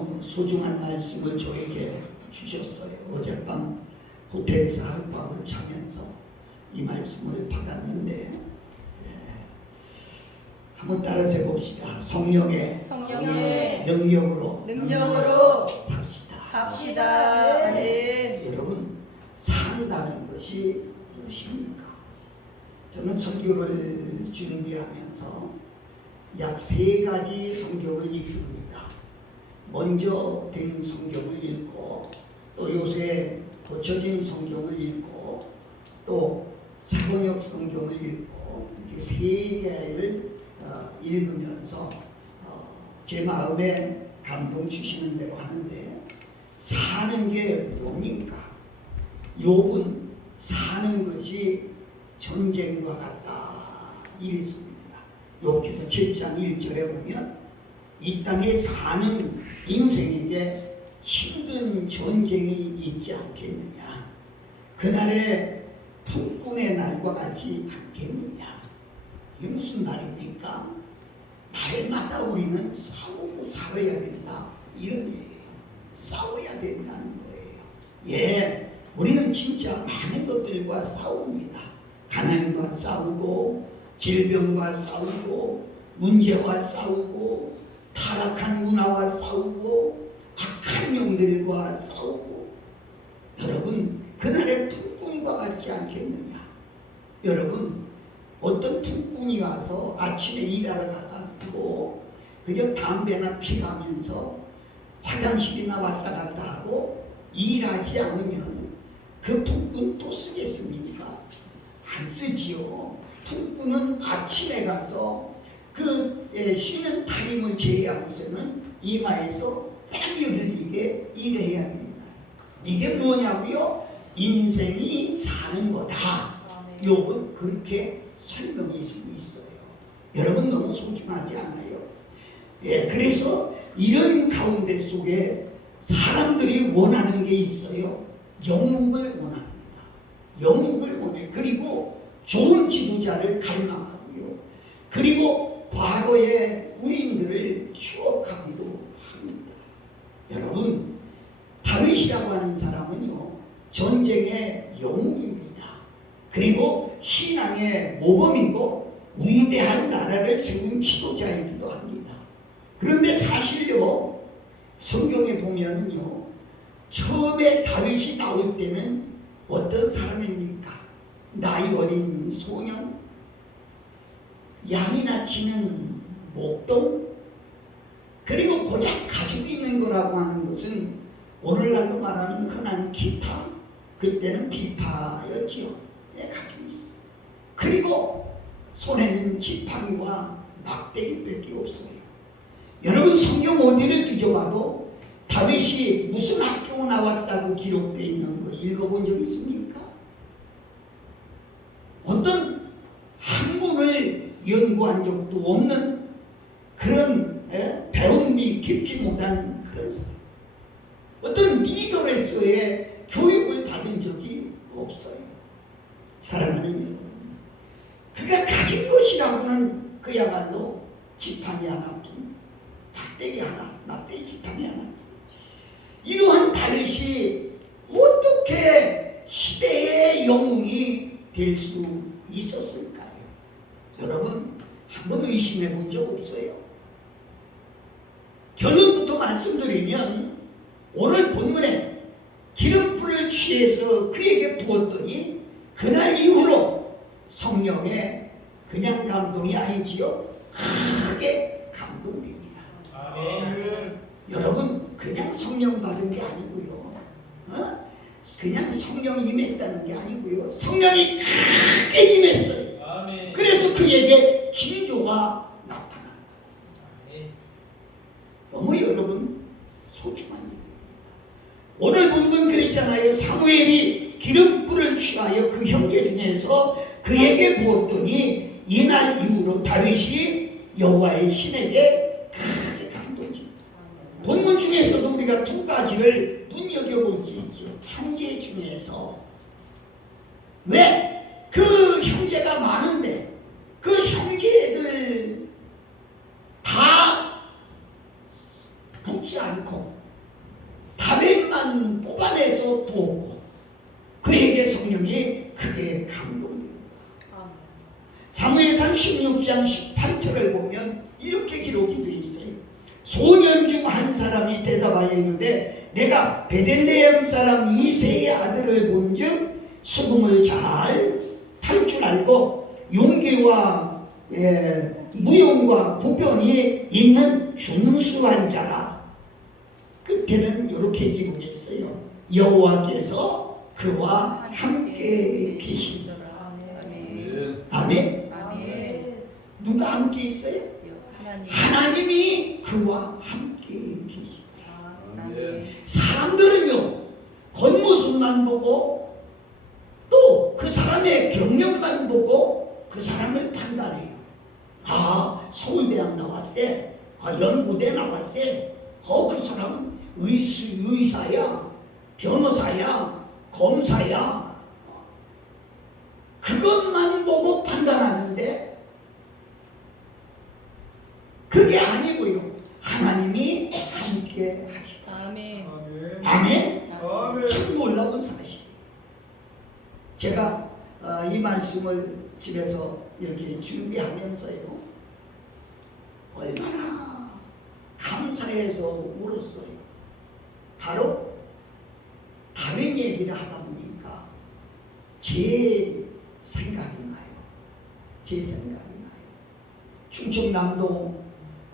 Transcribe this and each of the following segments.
너무 소중한 말씀을 저에게 주셨어요. 어젯밤 호텔에서 하룻밤을 자면서 이 말씀을 받았는데 한번 따라서 해봅시다. 성령의 능력으로 삽시다. 아멘. 여러분, 산다는 것이 무엇입니까? 저는 설교를 준비하면서 약 3가지 성경을 읽습니다. 먼저 된 성경을 읽고, 또 요새 고쳐진 성경을 읽고, 또 사번역 성경을 읽고, 이렇게 3개를 읽으면서 제 마음에 감동 주시는 대로 하는데, 사는 게 뭡니까? 욥은 사는 것이 전쟁과 같다 이랬습니다. 욥기서 7장 1절에 보면 이 땅에 사는 인생에게 힘든 전쟁이 있지 않겠느냐, 그날의 품꾼의 날과 같지 않겠느냐. 이게 무슨 말입니까? 날마다 우리는 싸우고 살아야 된다, 이런 얘기예요. 싸워야 된다는 거예요. 우리는 진짜 많은 것들과 싸웁니다. 가난과 싸우고, 질병과 싸우고, 문제와 싸우고, 타락한 문화와 싸우고, 악한 영들과 싸우고. 여러분, 그날의 품꾼과 같지 않겠느냐? 여러분, 어떤 품꾼이 와서 아침에 일하러 가가지고 그저 담배나 피가면서 화장실이나 왔다 갔다 하고 일하지 않으면 그 품꾼 또 쓰겠습니까? 안 쓰지요. 품꾼은 아침에 가서 그 쉬는 타임을 제외하고서는 이마에서 땀이 흘리게 일해야 됩니다. 이게 뭐냐고요? 인생이 사는 거다. 욥은 그렇게 설명할 수 있어요. 여러분, 너무 소중하지 않아요? 그래서 이런 가운데 속에 사람들이 원하는 게 있어요. 영웅을 원합니다. 영웅을 원해요. 그리고 좋은 지도자를 갈망하고요. 그리고 과거의 우인들을 추억하기도 합니다. 여러분, 다윗이라고 하는 사람은요, 전쟁의 영웅입니다. 그리고 신앙의 모범이고 위대한 나라를 세운 지도자이기도 합니다. 그런데 사실요, 성경에 보면은요, 처음에 다윗이 나올 때는 어떤 사람입니까? 나이 어린 소년, 양이나 치는 목동, 그리고 고작 가지고 있는 거라고 하는 것은 오늘날로 말하는 흔한 기타, 그때는 비파였지요. 가지고 있어. 그리고 손에는 지팡이와 막대기밖에 없어요. 여러분, 성경 어디를 뒤져봐도 다윗이 무슨 학교 나왔다고 기록되어 있는 거 읽어본 적 있습니까? 어떤 학문을 연구한 적도 없는 그런 배움이 깊지 못한 그런 사람. 어떤 리더로서의 교육을 받은 적이 없어요. 사랑하는 여러분, 그가 가진 것이라고는 그야말로 지팡이 하나뿐, 막대기 하나, 막대기 지팡이 하나. 이러한 다윗이 어떻게 시대의 영웅이 될 수 있었을까요? 여러분, 한번 의심해 본 적 없어요? 결론부터 말씀드리면, 오늘 본문에 기름불을 취해서 그에게 부었더니 그날 이후로 성령의 그냥 감동이 아니지요, 크게 감동됩니다. 아멘. 여러분, 그냥 성령 받은 게 아니고요, 그냥 성령이 임했다는 게 아니고요, 성령이 크게 임했어요. 아멘. 그래서 그에게 징조가 나타난다. 너무 여러분 소중한 일입니다. 오늘 본문 그랬잖아요. 사무엘이 기름불을 취하여 그 형제 중에서 그에게 부었더니 이날 이후로 다윗이 여호와의 신에게 크게 감동입니다. 본문 중에서도 우리가 2가지를 눈여겨볼 수 있죠. 형제 중에서 왜 그 형제가 많은데 그 형제들 다 돕지 않고 하나님만 뽑아내서 부었고 그에게 성령이 크게 감동됩니다. 사무엘상 16장 18절을 보면 이렇게 기록이 되어 있어요. 소년 중 한 사람이 대답하여 이르되 내가 베들레헴 사람 이새의 아들을 본즉 수금을 잘 탈 줄 알고 용기와 무용과 구변이 있는 준수한 자라. 끝에는 이렇게 기록했어요. 여호와께서 그와 함께 계시더라. 아멘. 누가 함께 있어요? 하나님이 그와 함께 계시더라. 사람들은요 겉모습만 보고 또 그 사람의 경력만 보고 그 사람을 판단해요. 아, 서울대학 나왔대. 아, 연구대 나왔대. 그 사람 의사야, 변호사야, 검사야. 그것만 보고 판단하는데 그게 아니고요. 하나님이 함께 하시다. 아멘. 아멘. 아멘. 참 놀라운 사실이에요. 제가 이 말씀을 집에서 이렇게 준비하면서요 얼마나 감사해서 울었어요. 바로 다른 얘기를 하다 보니까 제 생각이 나요. 제 생각이 나요. 충청남도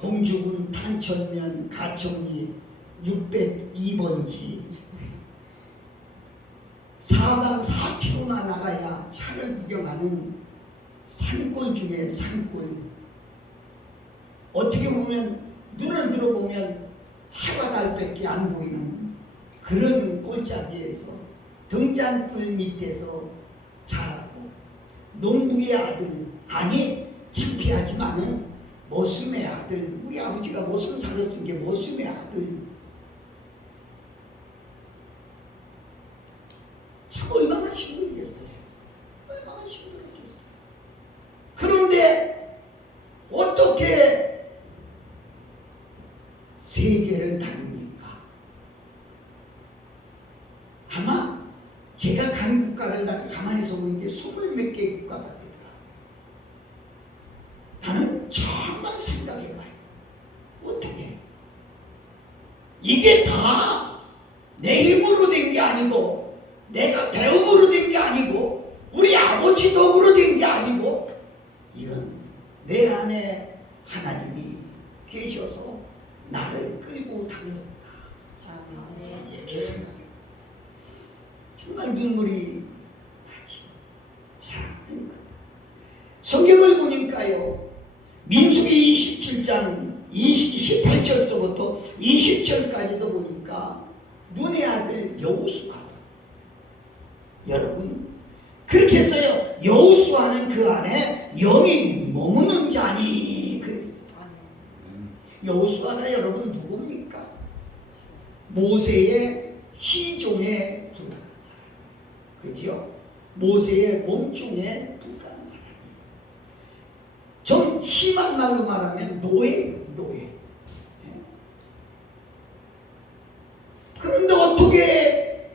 공주군 탄천면 가천리 602번지 4강 4km나 나가야 차를 구경하는 산골 중에 산골. 어떻게 보면 눈을 들어보면 해와 달밖에 안 보이는 그런 골짜기에서 등잔불 밑에서 자라고 농부의 아들, 아니 창피하지만은 모슴의 아들, 우리 아버지가 모슴 살았은 게 모슴의 아들. 참 얼마나 힘들겠어요. 얼마나 힘들겠어요. 그런데 어떻게 세계를 다닙니까? 아마 제가 간 국가를 가만히서 보니까 20몇 개 국가가 되더라고요. 나는 정말 생각해봐요. 어떻게 이게 다 내 힘으로 된 게 아니고 내가 배움으로 된 게 아니고 우리 아버지 덕으로 된 게 아니고 이건 내 안에 하나님이 계셔서 나를 끌고 다녔다. 이렇게 생각해요. 정말 눈물이 나지. 사랑하는 거예요. 성경을 보니까요. 민수기 27장 18절서부터 20절까지도 보니까 눈의 아들 여호수아. 여러분 그렇게 했어요. 여호수아는 그 안에 영이 머무는 자니 그랬어요. 여호수아가 여러분 누굽니까? 모세의 시종에 불과한 사람. 그죠? 모세의 몸종에 불과한 사람. 좀 심한 말로 말하면 노예예요. 노예. 그런데 어떻게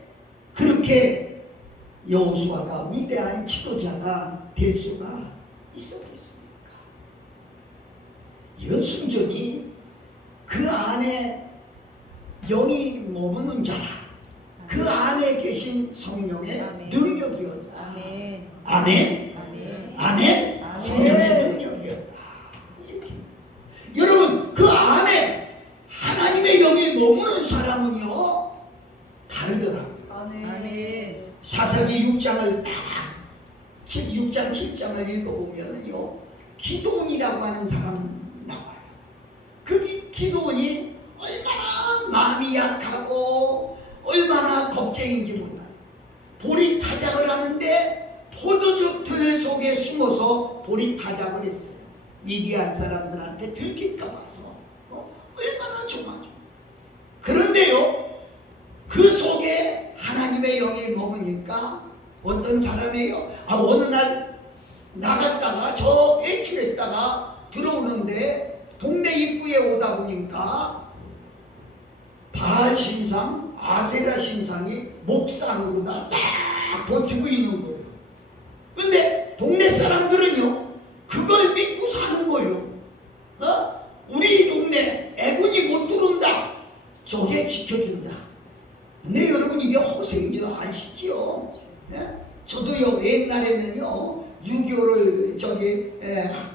그렇게 여호수아가 위대한 지도자가 될 수가 있었겠습니까? 이건 순전히 그 안에 영이 머무는 자라. 그 안에 계신 성령의 능력이었다. 아멘. 아멘. 아멘. 아멘. 성령의 능력이었다. 이렇게. 여러분 그 안에 하나님의 영이 머무는 사람은요 다르더라고요. 아멘. 사사기 6장을 딱 6장 7장을 읽어보면요 기도원이라고 하는 사람 나와요. 그 기도원이 얼마나 마음이 약하고 얼마나 겁쟁인지 몰라요. 보리타작을 하는데 포도주 틀 속에 숨어서 보리타작을 했어요. 미디안 사람들한테 들킬까 봐서 얼마나 조마조. 그런데요 그 속에 하나님의 영이 머무니까 어떤 사람이에요? 어느 날 나갔다가 저 외출했다가 들어오는데 동네 입구에 오다 보니까 바알 신상, 아세라 신상이 목상으로 다 딱 버티고 있는 거예요. 근데 동네 사람들은요, 그걸 믿고 사는 거예요. 우리 동네 애군이 못 들어온다. 저게 지켜준다. 근데 여러분, 이게 허세인 줄 아시죠? 저도요, 옛날에는요, 6.25를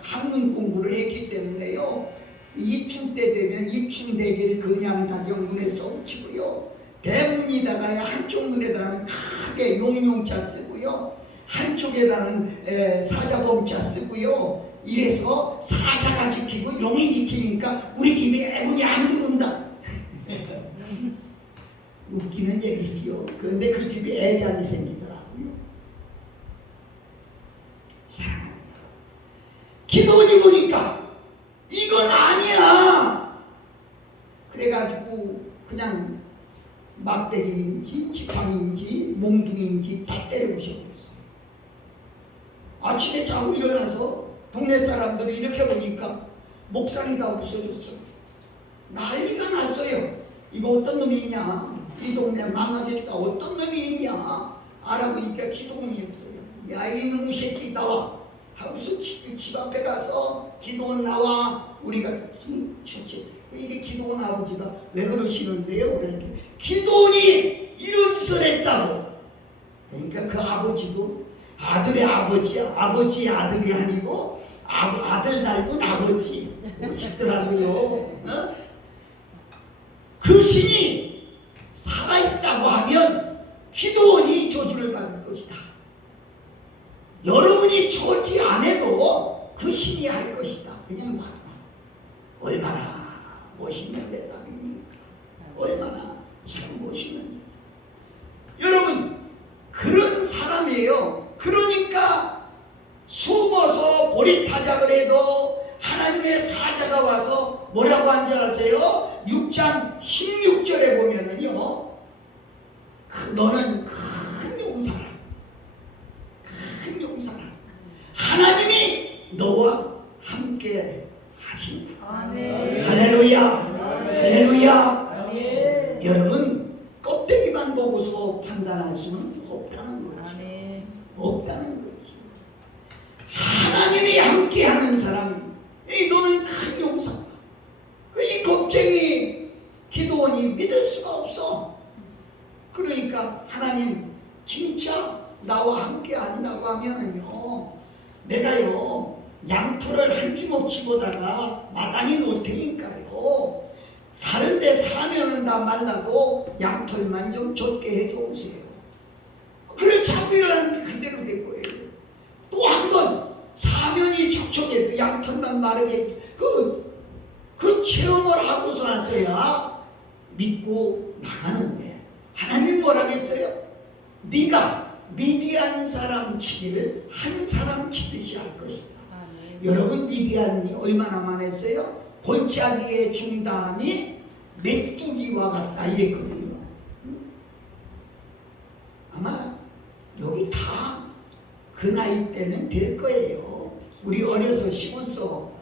한문 공부를 했기 때문에요, 입춘 때 되면 입춘대길 그냥다경 문에 써붙이고요, 대문이다가 한쪽 문에다가 크게 용용자 쓰고요, 한쪽에다는 사자범자 쓰고요, 이래서 사자가 지키고 용이 지키니까 우리 집에 애군이 안 들어온다. 웃기는 얘기지요. 그런데 그 집에 애장이 생기더라고요. 사랑하는 여러분, 기도원이 보니까 이건 아니야. 그래가지고 그냥 막대기인지 지팡이인지 몽둥이인지 다 때려부셔버렸어요. 아침에 자고 일어나서 동네 사람들이 이렇게 보니까 목상이 다 부서졌어요. 난리가 났어요. 이거 어떤 놈이냐, 이 동네 망하겠다, 어떤 놈이 있냐. 알아보니까 기도원이었어요. 야, 이놈 새끼 나와 하고서 집 앞에 가서 기도원 나와. 우리가 좋지. 이게 기도원 아버지가 왜 그러시는데요? 그러니까 기도원이 이런 짓을 했다고. 그러니까 그 아버지도 아들의 아버지야, 아버지의 아들이 아니고 아들 닮은 아버지 멋있더라고요. 그 신이 살아있다고 하면 기도원이 저주를 받을 것이다. 여러분이 저지 안 해도 그 신이 할 것이다. 그냥 놔둬. 얼마나 멋있는 대답입니까? 얼마나 참 멋있는. 여러분, 그런 사람이에요. 그러니까 숨어서 보리타작을 해도 하나님의 사자가 와서 뭐라고 한 줄 아세요? 6장 16절에 보면은요, 너는 큰 용사라. 큰 용사라. 하나님이 너와 함께 하신다. 아멘. 할렐루야. 할렐루야. 아멘. 여러분, 껍데기만 보고서 판단할 수는 없다는 거지. 아멘. 없다는 거지. 하나님이 함께하는 사람, 너는 큰 용사다. 이 겁쟁이 기도원이 믿을 수가 없어. 그러니까 하나님 진짜 나와 함께 한다고 하면요, 내가요 양털을 한 주먹 집어다가 마당에 놓을 테니까요, 다른 데 사면은 다 말라도 양털만 좀 적게 해줘 보세요. 그래, 자꾸 일어나는 게 그대로 될 거예요. 또 한 번 사면이 촉촉해도 양털만 마르게 그 체험을 하고서 나서야 믿고 나가는데, 하나님 뭐라겠어요? 네가 미디안 사람 치기를 한 사람 치듯이 할 것이다. 아멘. 여러분, 미디안이 얼마나 많았어요? 골짜기의 중단이 메뚜기와 같다 이랬거든요. 아마 여기 다 그 나이 때는 될 거예요. 우리 어려서 시골서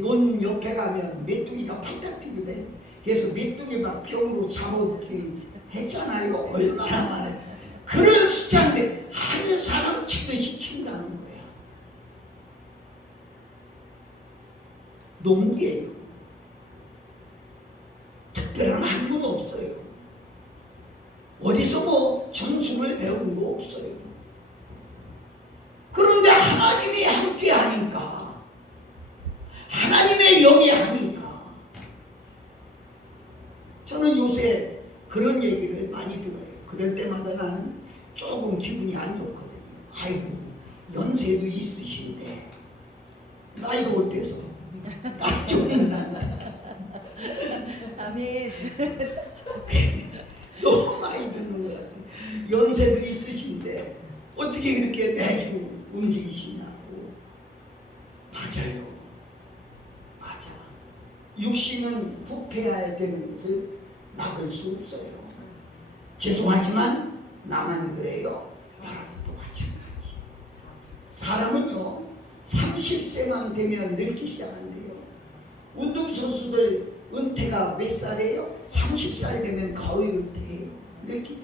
논 옆에 가면 메뚜기가 팔딱 뛰거든. 그래서 메뚜기 막 병으로 잡아먹기 했잖아요. 얼마나 많아요. 그런 숫자인데 한 사람 치듯이 친다는 거야. 농기예요. 특별한 학문 없어요. 어디서 뭐 전술을 배운 거 없어요. 그런데 하나님이 함께 하니까, 하나님의 영이 하니까, 저는 요새 그런 얘기를 많이 들어요. 그럴 때마다 나는 조금 기분이 안 좋거든요. 아이고, 연세도 있으신데 나이가 어때서 딱 죽는다. 아멘. 너무 많이 듣는 것 같아요. 연세도 있으신데 어떻게 그렇게 매주 움직이시냐고. 맞아요. 맞아. 육신은 부패해야 되는 것을 막을 수 없어요. 죄송하지만 나만 그래요. 여러분도 마찬가지. 사람은요 30세만 되면 늙기 시작한대요. 운동선수들 은퇴가 몇 살이에요? 30살 되면 거의 은퇴해요. 이렇게.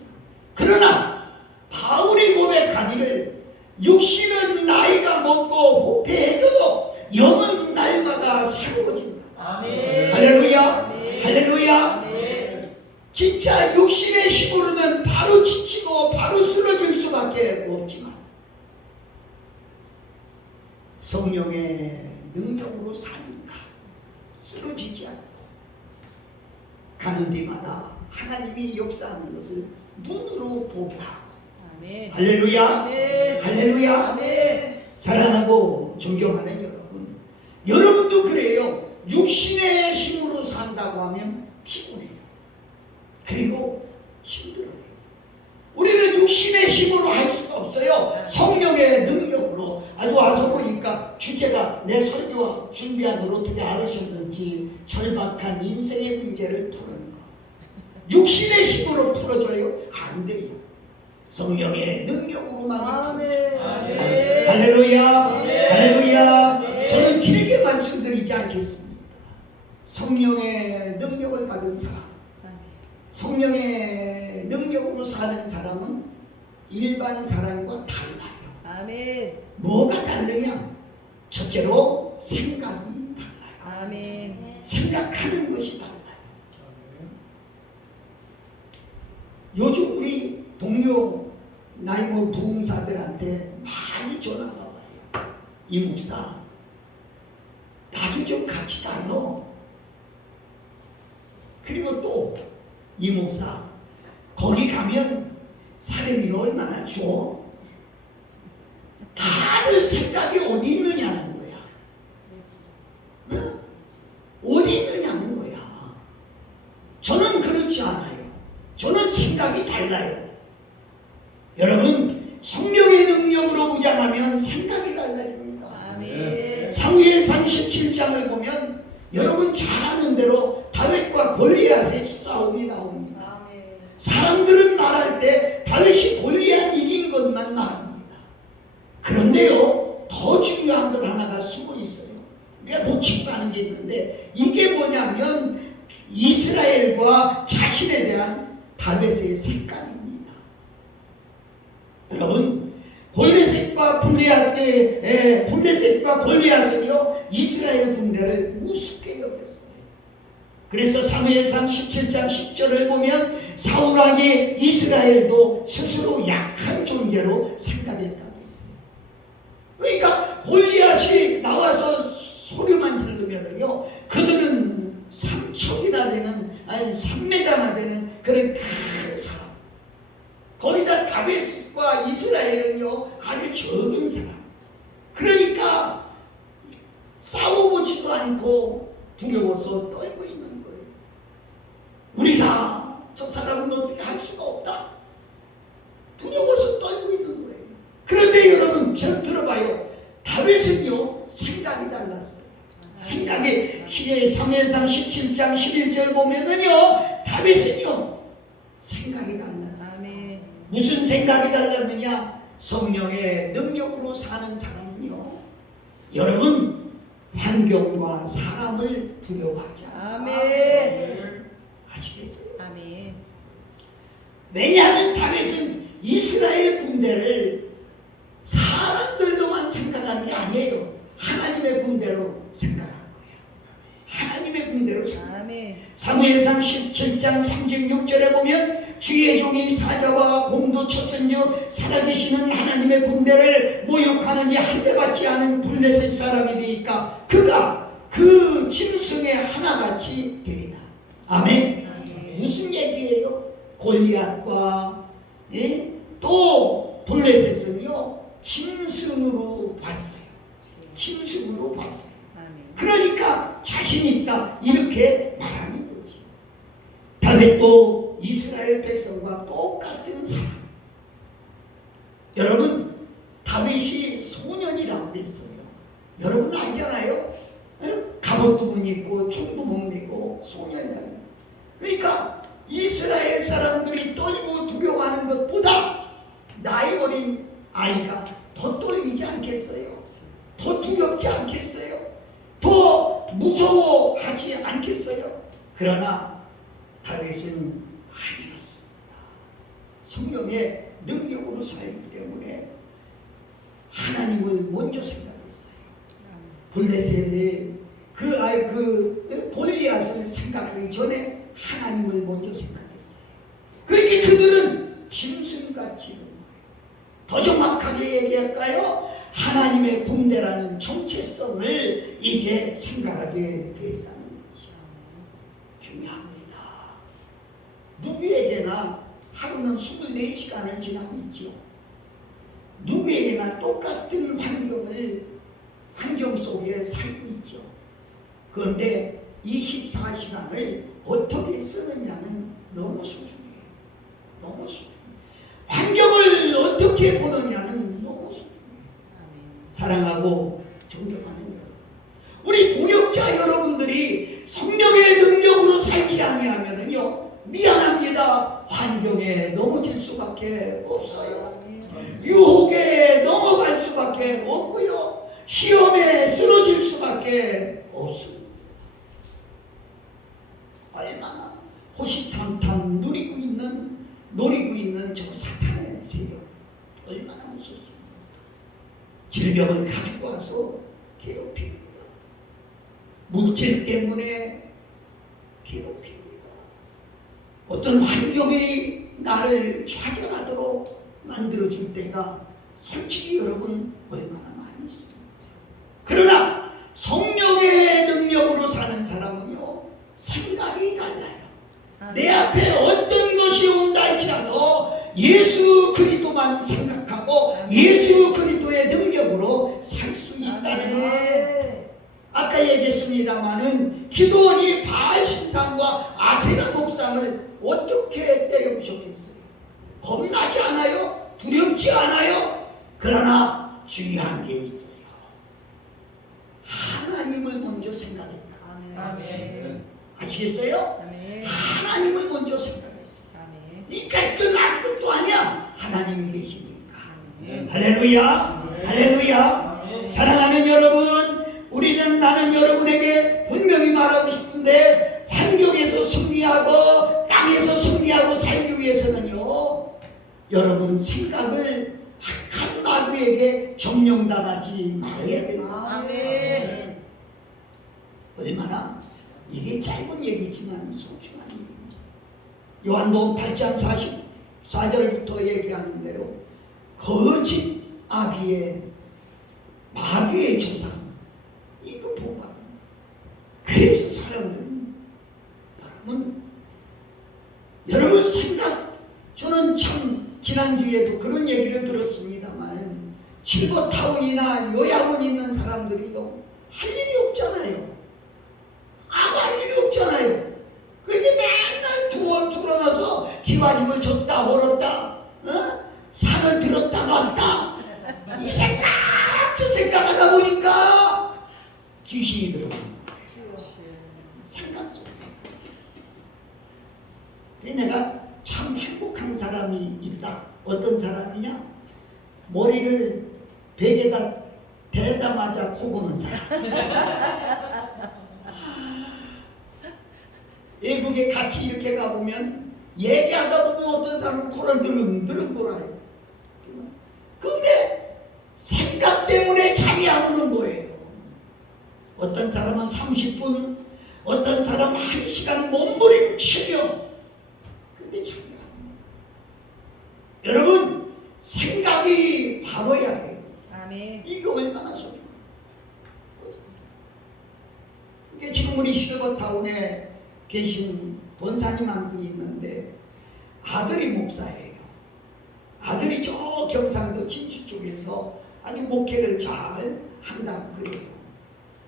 그러나 바울이 고백하기를 육신은 나이가 먹고 후패해져도 영은 날마다 새로워진다. 아멘. 할렐루야. 아멘. 할렐루야. 아멘. 진짜 육신의 힘으로는 바로 지치고 바로 쓰러질 수밖에 없지만 성령의 능력으로 사니까 쓰러지지 않고 가는 데마다 하나님이 역사하는 것을 눈으로 보게 하고. 아멘. 할렐루야. 아멘. 할렐루야. 아멘. 사랑하고 존경하는 여러분, 여러분도 그래요. 육신의 힘으로 산다고 하면 피곤해요. 그리고 힘들어요. 우리는 육신의 힘으로 할 수가 없어요. 성령의 능력으로. 아이고, 와서 보니까 주제가 내 설교와 준비한 걸 어떻게 알으셨는지 절박한 인생의 문제를 푸는 거. 육신의 힘으로 풀어줘요? 안 돼요. 성령의 능력으로만. 아멘. 아멘. 할렐루야. 아멘. 할렐루야. 아멘. 저는 길게 말씀드리지 않겠습니다. 성령의 능력을 받은 사람, 성령의 능력으로 사는 사람은 일반 사람과 달라요. 아멘. 뭐가 다르냐? 첫째로 생각이 달라요. 아멘. 생각하는 것이 달라요. 요즘 우리 동료 나이 부흥사들한테 많이 전화가 와요. 이 목사, 나도 좀 같이 다녀. 그리고 또 이 목사, 거기 가면 사례비를 얼마나 줘? 다들 생각이 어디 있느냐는 거야. 응? 어디 있느냐는 거야. 저는 그렇지 않아요. 저는 생각이 달라요. 여러분, 성령의 능력으로 무장하면 생각이 달라집니다. 아멘. 사무엘상 17장을 보면 여러분 잘 아는 대로 다윗과 골리앗의 싸움이 나옵니다. 아멘. 사람들은 말할 때 다윗이 골리앗 이긴 것만 말합니다. 그런데요, 더 중요한 것 하나가 숨어 있어요. 우리가 놓치고 가는 게 있는데, 이게 뭐냐면 이스라엘과 자신에 대한 다윗의 색깔입니다. 여러분, 블레셋과 골리앗은요 이스라엘 군대를 우습게 여겼어요. 그래서 사무엘상 17장 10절을 보면 사울왕이 이스라엘도 스스로 약한 존재로 생각했다고 했어요. 그러니까 골리앗이 나와서 소리만 들으면요, 그들은 3척이나 되는, 아니 3m나 되는 그런 큰 사람. 거기다 다윗과 이스라엘은요 아주 적은 사람. 그러니까 싸워보지도 않고 두려워서 떨고 있는 거예요. 우리가 저 사람은 어떻게 할 수가 없다. 두려워서 떨고 있는 거예요. 그런데 여러분, 저 들어봐요. 다윗은요 생각이 달랐어요. 생각이 사무엘상 17장 11절 보면은요, 다윗은요 생각이 달랐어요. 아멘. 무슨 생각이 달랐느냐? 성령의 능력으로 사는 사람은요, 여러분, 환경과 사람을 두려워하지 않습니다. 아멘. 아시겠어요? 아멘. 왜냐하면 다윗은 이스라엘 군대를 사람들로만 생각한 게 아니에요. 하나님의 군대로 생각한 거예요. 하나님의 군대로 생각. 아멘. 사무엘상 17장 36절에 보면 주의 종이 사자와 공도 쳤은즉 살아계시는 하나님의 군대를 모욕하느니 한 대 받지 않은 블레셋 사람이 되니까 그가 그 짐승의 하나같이 되리라. 아멘. 아멘. 무슨 얘기예요? 골리앗과 또 블레셋은요 짐승으로 봤어요. 짐승으로 봤어요. 아멘. 그러니까 자신 있다 이렇게 말하는 거죠. 다윗도 이스라엘 백성과 똑같은 사람. 여러분, 다윗이 소년이라고 그랬어요. 여러분 알잖아요. 갑옷도 못 입고 총도 못 메고 소년이라는. 그러니까 이스라엘 사람들이 떨고 두려워하는 것보다 나이 어린 아이가 더 떨리지 않겠어요? 더 두렵지 않겠어요? 더 무서워하지 않겠어요? 그러나 다윗은 아니었습니다. 성령의 능력으로 살기 때문에 하나님을 먼저 생각했어요. 블레셋의 그 골리앗을 생각하기 전에 하나님을 먼저 생각했어요. 그러니까 그들은 짐승같이 더 정확하게 얘기할까요? 하나님의 군대라는 정체성을 이제 생각하게 되었다는 것이죠. 중요합니다. 누구에게나 하루는 24시간을 지나고 있지요. 누구에게나 똑같은 환경 속에 살고 있죠. 그런데 24시간을 어떻게 쓰느냐는 너무 소중해요. 너무 소중해요. 환경을 어떻게 보느냐는 너무 소중해요. 사랑하고 존경하는 여러분, 우리 동역자 여러분들이 성령의 능력으로 살지 아니하면요 미안합니다. 환경에 넘어질 수밖에 없어요. 유혹에 넘어갈 수밖에 없고요. 시험에 쓰러질 수밖에 없습니다. 얼마나 호시탐탐 노리고 있는 저 사탄의 세력, 얼마나 무섭습니까? 질병을 가지고 와서 괴롭힙니다. 물질 때문에 괴롭힙니다. 어떤 환경이 나를 좌절하도록 만들어줄 때가 솔직히 여러분 얼마나 많이 있습니다. 그러나 성령의 능력으로 사는 사람은요 생각이 달라요. 내 앞에 어떤 것이 온다 할지라도 예수 그리스도만 생각하고 예수 그리스도의 능력으로 살 수 있다는 것. 아까 얘기했습니다마는 기도원이 바알 신상과 아세라 목상을 어떻게 때려부셨겠어요? 겁나지 않아요? 두렵지 않아요? 그러나 중요한 게 있어요. 하나님을 먼저 생각했다. 아멘. 아시겠어요? 아멘. 하나님을 먼저 생각했어요. 아멘. 이 깔끔 아무것도 아니야. 하나님이 계시니까. 아멘. 할렐루야. 아멘. 할렐루야. 아멘. 사랑하는 여러분, 나는 여러분에게 분명히 말하고 싶은데 환경에서 승리하고 땅에서 승리하고 살기 위해서는요 여러분 생각을 악한 마귀에게 점령당하지 말아야 됩니다. 아멘. 얼마나 이게 짧은 얘기지만 소중한 얘기입니다. 요한복음 8장 44절부터 얘기하는 대로 거짓 마귀의 조상 이거 보고 그래서 사람들은 여러분 생각 저는 참 지난주에도 그런 얘기를 들었습니다만 실버타운이나 요양원 있는 사람들이요 할 일이 없잖아요. 아무 할 일이 없잖아요. 그게 맨날 둘러나서 기와집을 줬다 벌었다 산을 들었다 놨다 이 생각 저 생각하다 보니까 귀신이 들어옵니다. 생각 속에. 내가 참 행복한 사람이 있다. 어떤 사람이냐? 머리를 베개다 대자마자 코 고는 사람. 외국에 같이 이렇게 가보면 얘기하다 보면 어떤 사람은 코를 드릉드릉 골아요. 근데 생각 때문에 잠이 안 오는 거예요. 어떤 사람은 30분, 어떤 사람은 1시간 몸부림치며 근데 잠이 안 오는 거예요. 여러분 생각이 바로야 돼요. 아멘. 이거 얼마나 소중해요. 그러니까 지금 우리 실버타운에 계신 권사님 한 분이 있는데 아들이 목사예요. 아들이 저 경상도 진주 쪽에서 아주 목회를 잘 한다고 그래요.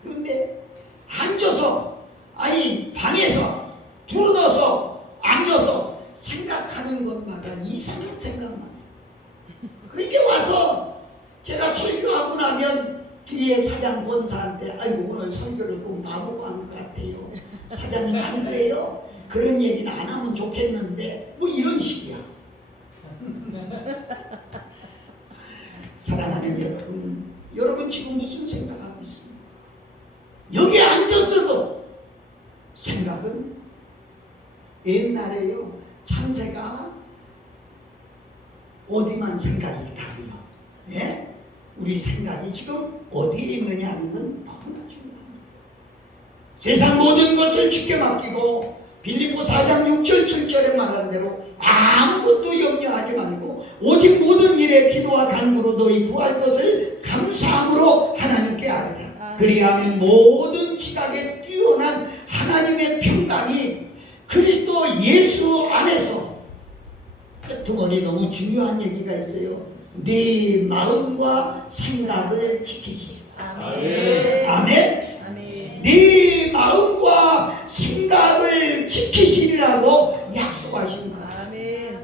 그런데 앉아서 방에서 들어넣어서 앉아서 생각하는 것마다 이상한 생각만 해요. 그러니까 와서 제가 설교하고 나면 뒤에 사장 권사한테 아이고 오늘 설교를 꼭 나보고 한 것 같아요. 사장님 안 그래요? 그런 얘기는 안 하면 좋겠는데 뭐 이런 식이야. 사랑하는 여러분 지금 무슨 생각하고 있습니까? 여기 앉았어도 생각은 옛날에요 참새가 어디만 생각이 가고요. 예? 우리 생각이 지금 어디에 있느냐 하는 건 너무나 중요합니다. 세상 모든 것을 주께 맡기고 빌립보 4장 6절 7절에 말한 대로 아무것도 염려하지 말고 오직 모든 일에 기도와 간구로 너희 구할 것을 감사함으로 하나님께 아뢰라. 그리하면 모든 지각에 뛰어난 하나님의 평강이 그리스도 예수 안에서, 두 번이 너무 중요한 얘기가 있어요. 네 마음과 생각을 지키시오. 아멘. 아멘. 아멘. 네 마음과 생각을 지키시리라고 약속하십니다. 아멘.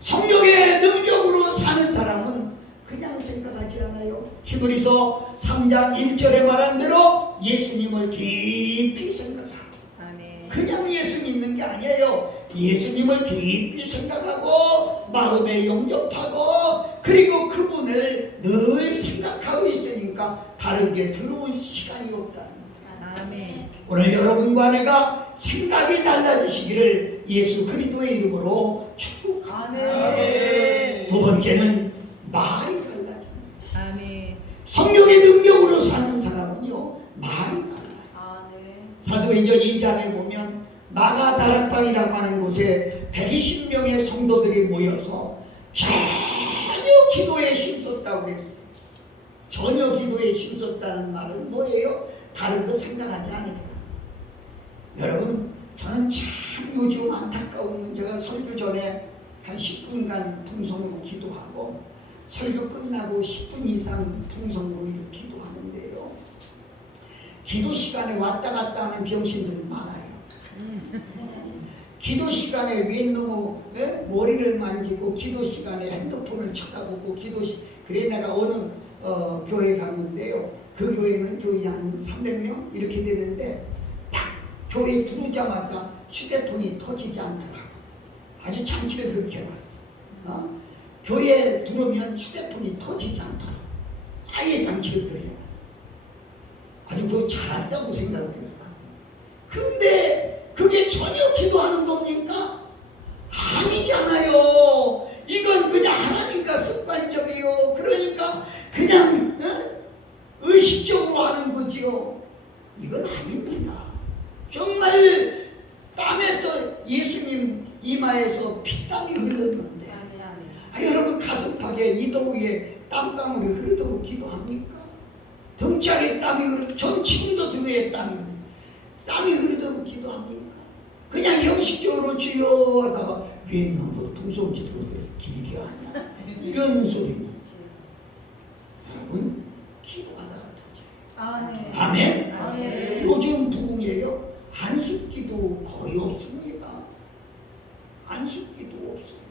성령의 능력으로 사는 사람은 그냥 생각하지 않아요. 히브리서 3장 1절에 말한 대로 예수님을 깊이 생각하고, 아멘. 그냥 예수 믿는 게 아니에요. 예수님을 깊이 생각하고 마음에 영접하고 그리고 그분을 늘 생각하고 있으니까 다른 게 들어올 시간이 없다. 아멘. 오늘 여러분과 내가 생각이 달라지시기를 예수 그리스도의 이름으로 축복합니다. 아멘. 두 번째는 말이 달라집니다. 아멘. 성령의 능력으로 사는 사람은요 말이 달라요. 아멘. 사도행전 2장에 보면 마가 다락방이라고 하는 곳에 120명의 성도들이 모여서 전혀 기도에 힘썼다고 그랬어요. 전혀 기도에 힘썼다는 말은 뭐예요? 다른 거 생각하지 않았다. 여러분, 저는 참 요즘 안타까운 건 제가 설교 전에 한 10분간 통성으로 기도하고 설교 끝나고 10분 이상 통성으로 기도하는데요. 기도 시간에 왔다 갔다 하는 병신들이 많아요. 기도 시간에 왼놈의 머리를 만지고 기도 시간에 핸드폰을 쳐다보고 그래 내가 어느 교회 갔는데요. 그 교회는 교인이 한 300명 이렇게 되는데 딱 교회 들어오자마자 휴대폰이 터지지 않더라고. 아주 장치를 그렇게 해놨어. 교회에 들어오면 휴대폰이 터지지 않더라고. 아예 장치를 그렇게 해놨어. 아주 그거 잘한다고 생각해요. 근데 그게 전혀 기도하는 겁니까? 아니잖아요. 이건 그냥 하나니까 습관적이요. 그러니까 그냥 의식적으로 하는 거지요. 이건 아닙니다. 정말 땀에서 예수님 이마에서 피땀이 흘렀는데 여러분 가슴팍에 이 더위에 땀방울이 흐르도록 기도합니까? 등짝에 땀이 흐르도록, 전 지금도 등에 땀이 흐르도록 기도합니까? 그냥 형식적으로 주여 하다가 왜 너무 통성기도 길게 하냐 이런 소리는 여러분 기도하다가 터져요. 아멘. 아멘. 요즘 부흥이에요. 안숫기도 거의 없습니다. 안숫기도 없어요.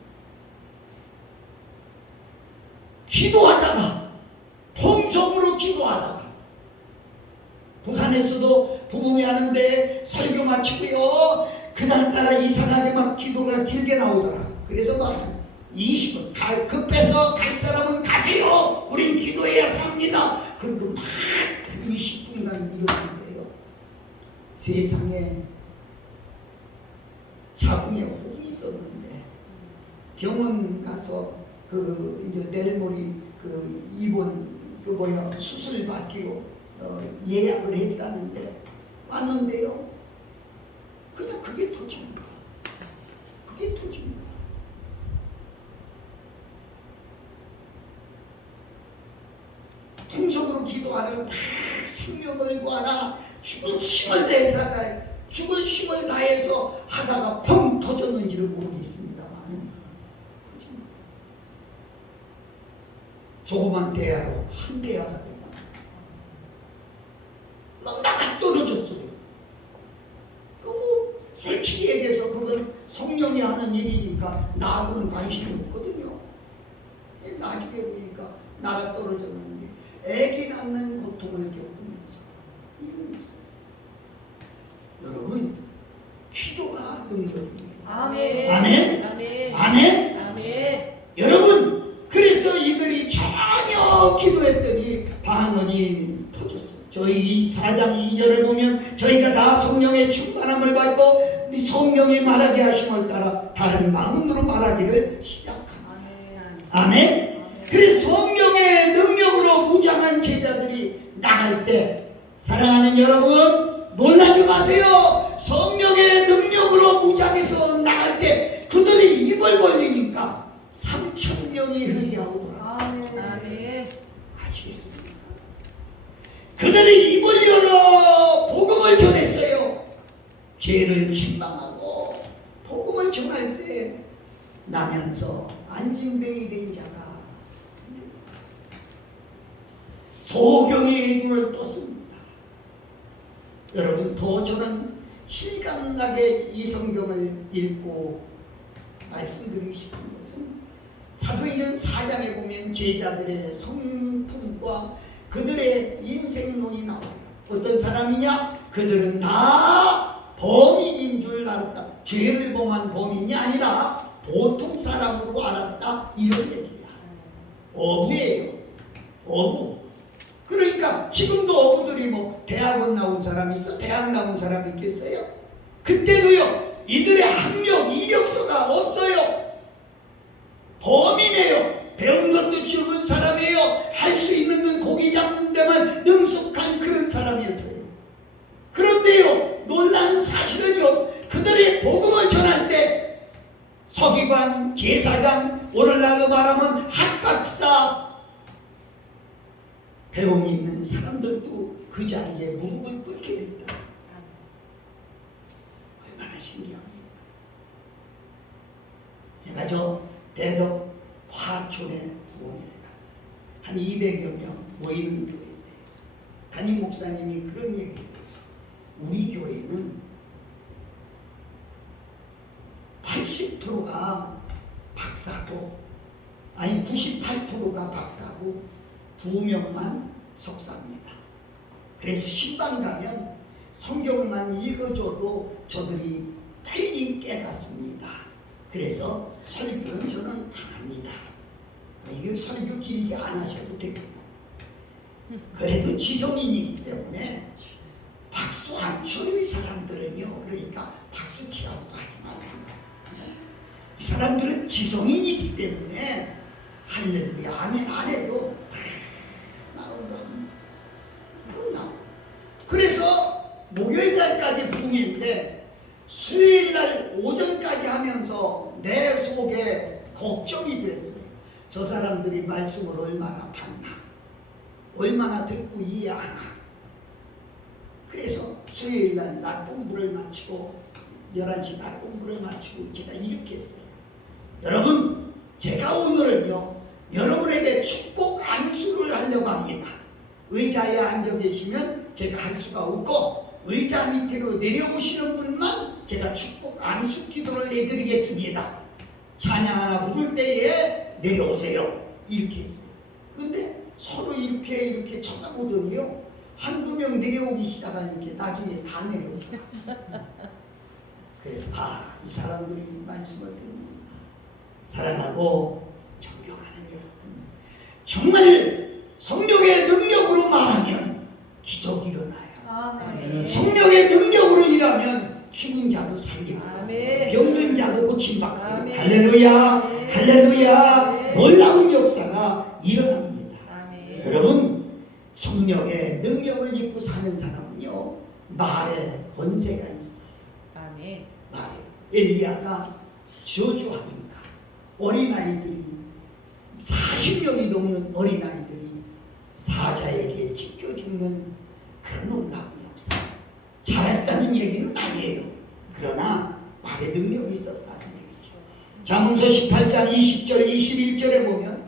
기도하다가 통성으로 기도하다가 부산에서도 부흥회 하는데 설교 마치고요. 그날따라 이상하게 막 기도가 길게 나오더라. 그래서 막 한 20분 급해서 갈 사람은 가세요. 우린 기도해야 삽니다. 그리고 막 20분간 이러는데요. 세상에 자궁에 혹이 있었는데 병원 가서 이제 내일 모레 입원 수술 받기로 예약을 했다는데 왔는데요. 그냥 그게 터집니다. 그게 터집니다. 통성으로 기도하는 생명을 구하라. 죽을 힘을 다해서 죽을 힘을 다해서 하다가 펑 터졌는지를 모르겠습니다만 조그만 대야로 한 대야가 되고 막 나가 떨어졌어요. 솔직히 얘기해서 그건 성령이 하는 일이니까 나하고는 관심이 없거든요. 나중에 보니까 나가 떨어졌는데 애기 낳는 고통을 겪으면서 이러고 있어요. 여러분 기도가 능력입니다. 아멘. 아멘. 아멘. 아멘. 아멘. 여러분 그래서 이들이 전혀 기도했더니 방언이 터졌어요. 저희 4장 2절을 보면 저희가 다 성령의 충만함을 받고 우리 성령이 말하게 본문으로 말하기를 시작합니다. 아멘. 아멘. 그래서 성령의 능력으로 무장한 제자들이 나갈 때 사랑하는 여러분 놀라지 마세요. 성령의 능력으로 무장해서 나갈 때 그들이 입을 벌리니까 3,000명이 회개하고 돌아가. 아멘. 아시겠습니까? 그들이 입을 열어 복음을 전했어요. 죄를 책망하고 복음을 전할 때 나면서 안진뱅이 된 자가 소경의 눈을 떴습니다. 여러분 더 저는 실감나게 이 성경을 읽고 말씀드리고 싶은 것은 사도행전 4장에 보면 제자들의 성품과 그들의 인생론이 나와요. 어떤 사람이냐? 그들은 다 범인인 줄 알았다. 죄를 범한 범인이 아니라 보통 사람으로 알았다. 이런 얘기야. 어부예요. 어부. 그러니까 지금도 어부들이 뭐 대학원 나온 사람이 있어? 대학 나온 사람이 있겠어요? 그때도요. 이들의 학력, 이력서가 없어요. 범인이에요. 배운 것도 적은 사람이에요. 할 수 있는 건 고기 잡는 데만 능숙한 그런 사람이었어요. 그런데요. 놀라는 사실은요. 그들이 복음을 전할 때 서기관, 제사장, 오늘날로 말하면 학박사 배움이 있는 사람들도 그 자리에 무릎을 꿇게 됐다. 얼마나 신기합니까? 제가 저 대덕 화촌에 부흥회에 갔어요. 한 200여 명 모이는 교회인데 담임 목사님이 그런 얘기를 해요. 우리 교회는 80%가 박사고 아니 98%가 박사고 2명만 석사입니다. 그래서 신방 가면 성경만 읽어줘도 저들이 빨리 깨닫습니다. 그래서 설교는 저는 안 합니다. 이게 설교 길게 안 하셔도 되고요. 그래도 지성인이기 때문에 박수 안 쳐요. 이 사람들은요. 그러니까 박수 치라고 하지 말고 이 사람들은 지성인이기 때문에 할렐루야 아멘 안 해도 나오더라고요. 그래서 목요일날까지 부흥인데 수요일날 오전까지 하면서 내 속에 걱정이 됐어요. 저 사람들이 말씀을 얼마나 봤나, 얼마나 듣고 이해하나. 그래서 수요일날 낮 공부를 마치고 11시 낮 공부를 마치고 제가 이렇게 했어요. 여러분, 제가 오늘은요 여러분에게 축복 안수를 하려고 합니다. 의자에 앉아 계시면 제가 할 수가 없고 의자 밑으로 내려오시는 분만 제가 축복 안수 기도를 해드리겠습니다. 찬양 하나 부를 때에 내려오세요. 이렇게 했어요. 근데 서로 이렇게 쳐다보더니요 한두 명 내려오기 시작하니까 나중에 다 내려오죠. 그래서 이 사람들이 말씀을 듣는구나. 사랑하고 존경하는 여러분, 정말 성령의 능력으로 말하면 기적이 일어나요. 아멘. 성령의 능력으로 일하면 죽은 자도 살리고 아멘. 병든 자도 고침받고 아멘. 할렐루야 아멘. 할렐루야 아멘. 놀라운 역사가 일어납니다. 아멘. 여러분, 성령의 능력을 입고 사는 사람은요 말에 권세가 있어요. 아멘. 말에 엘리야가 저주하니까 어린아이들이 40명이 넘는 어린아이들이 사자에게 찢겨 죽는 그런 놀라운 역사. 잘했다는 얘기는 아니에요. 그러나 말의 능력이 있었다는 얘기죠. 잠언서 18장 20절 21절에 보면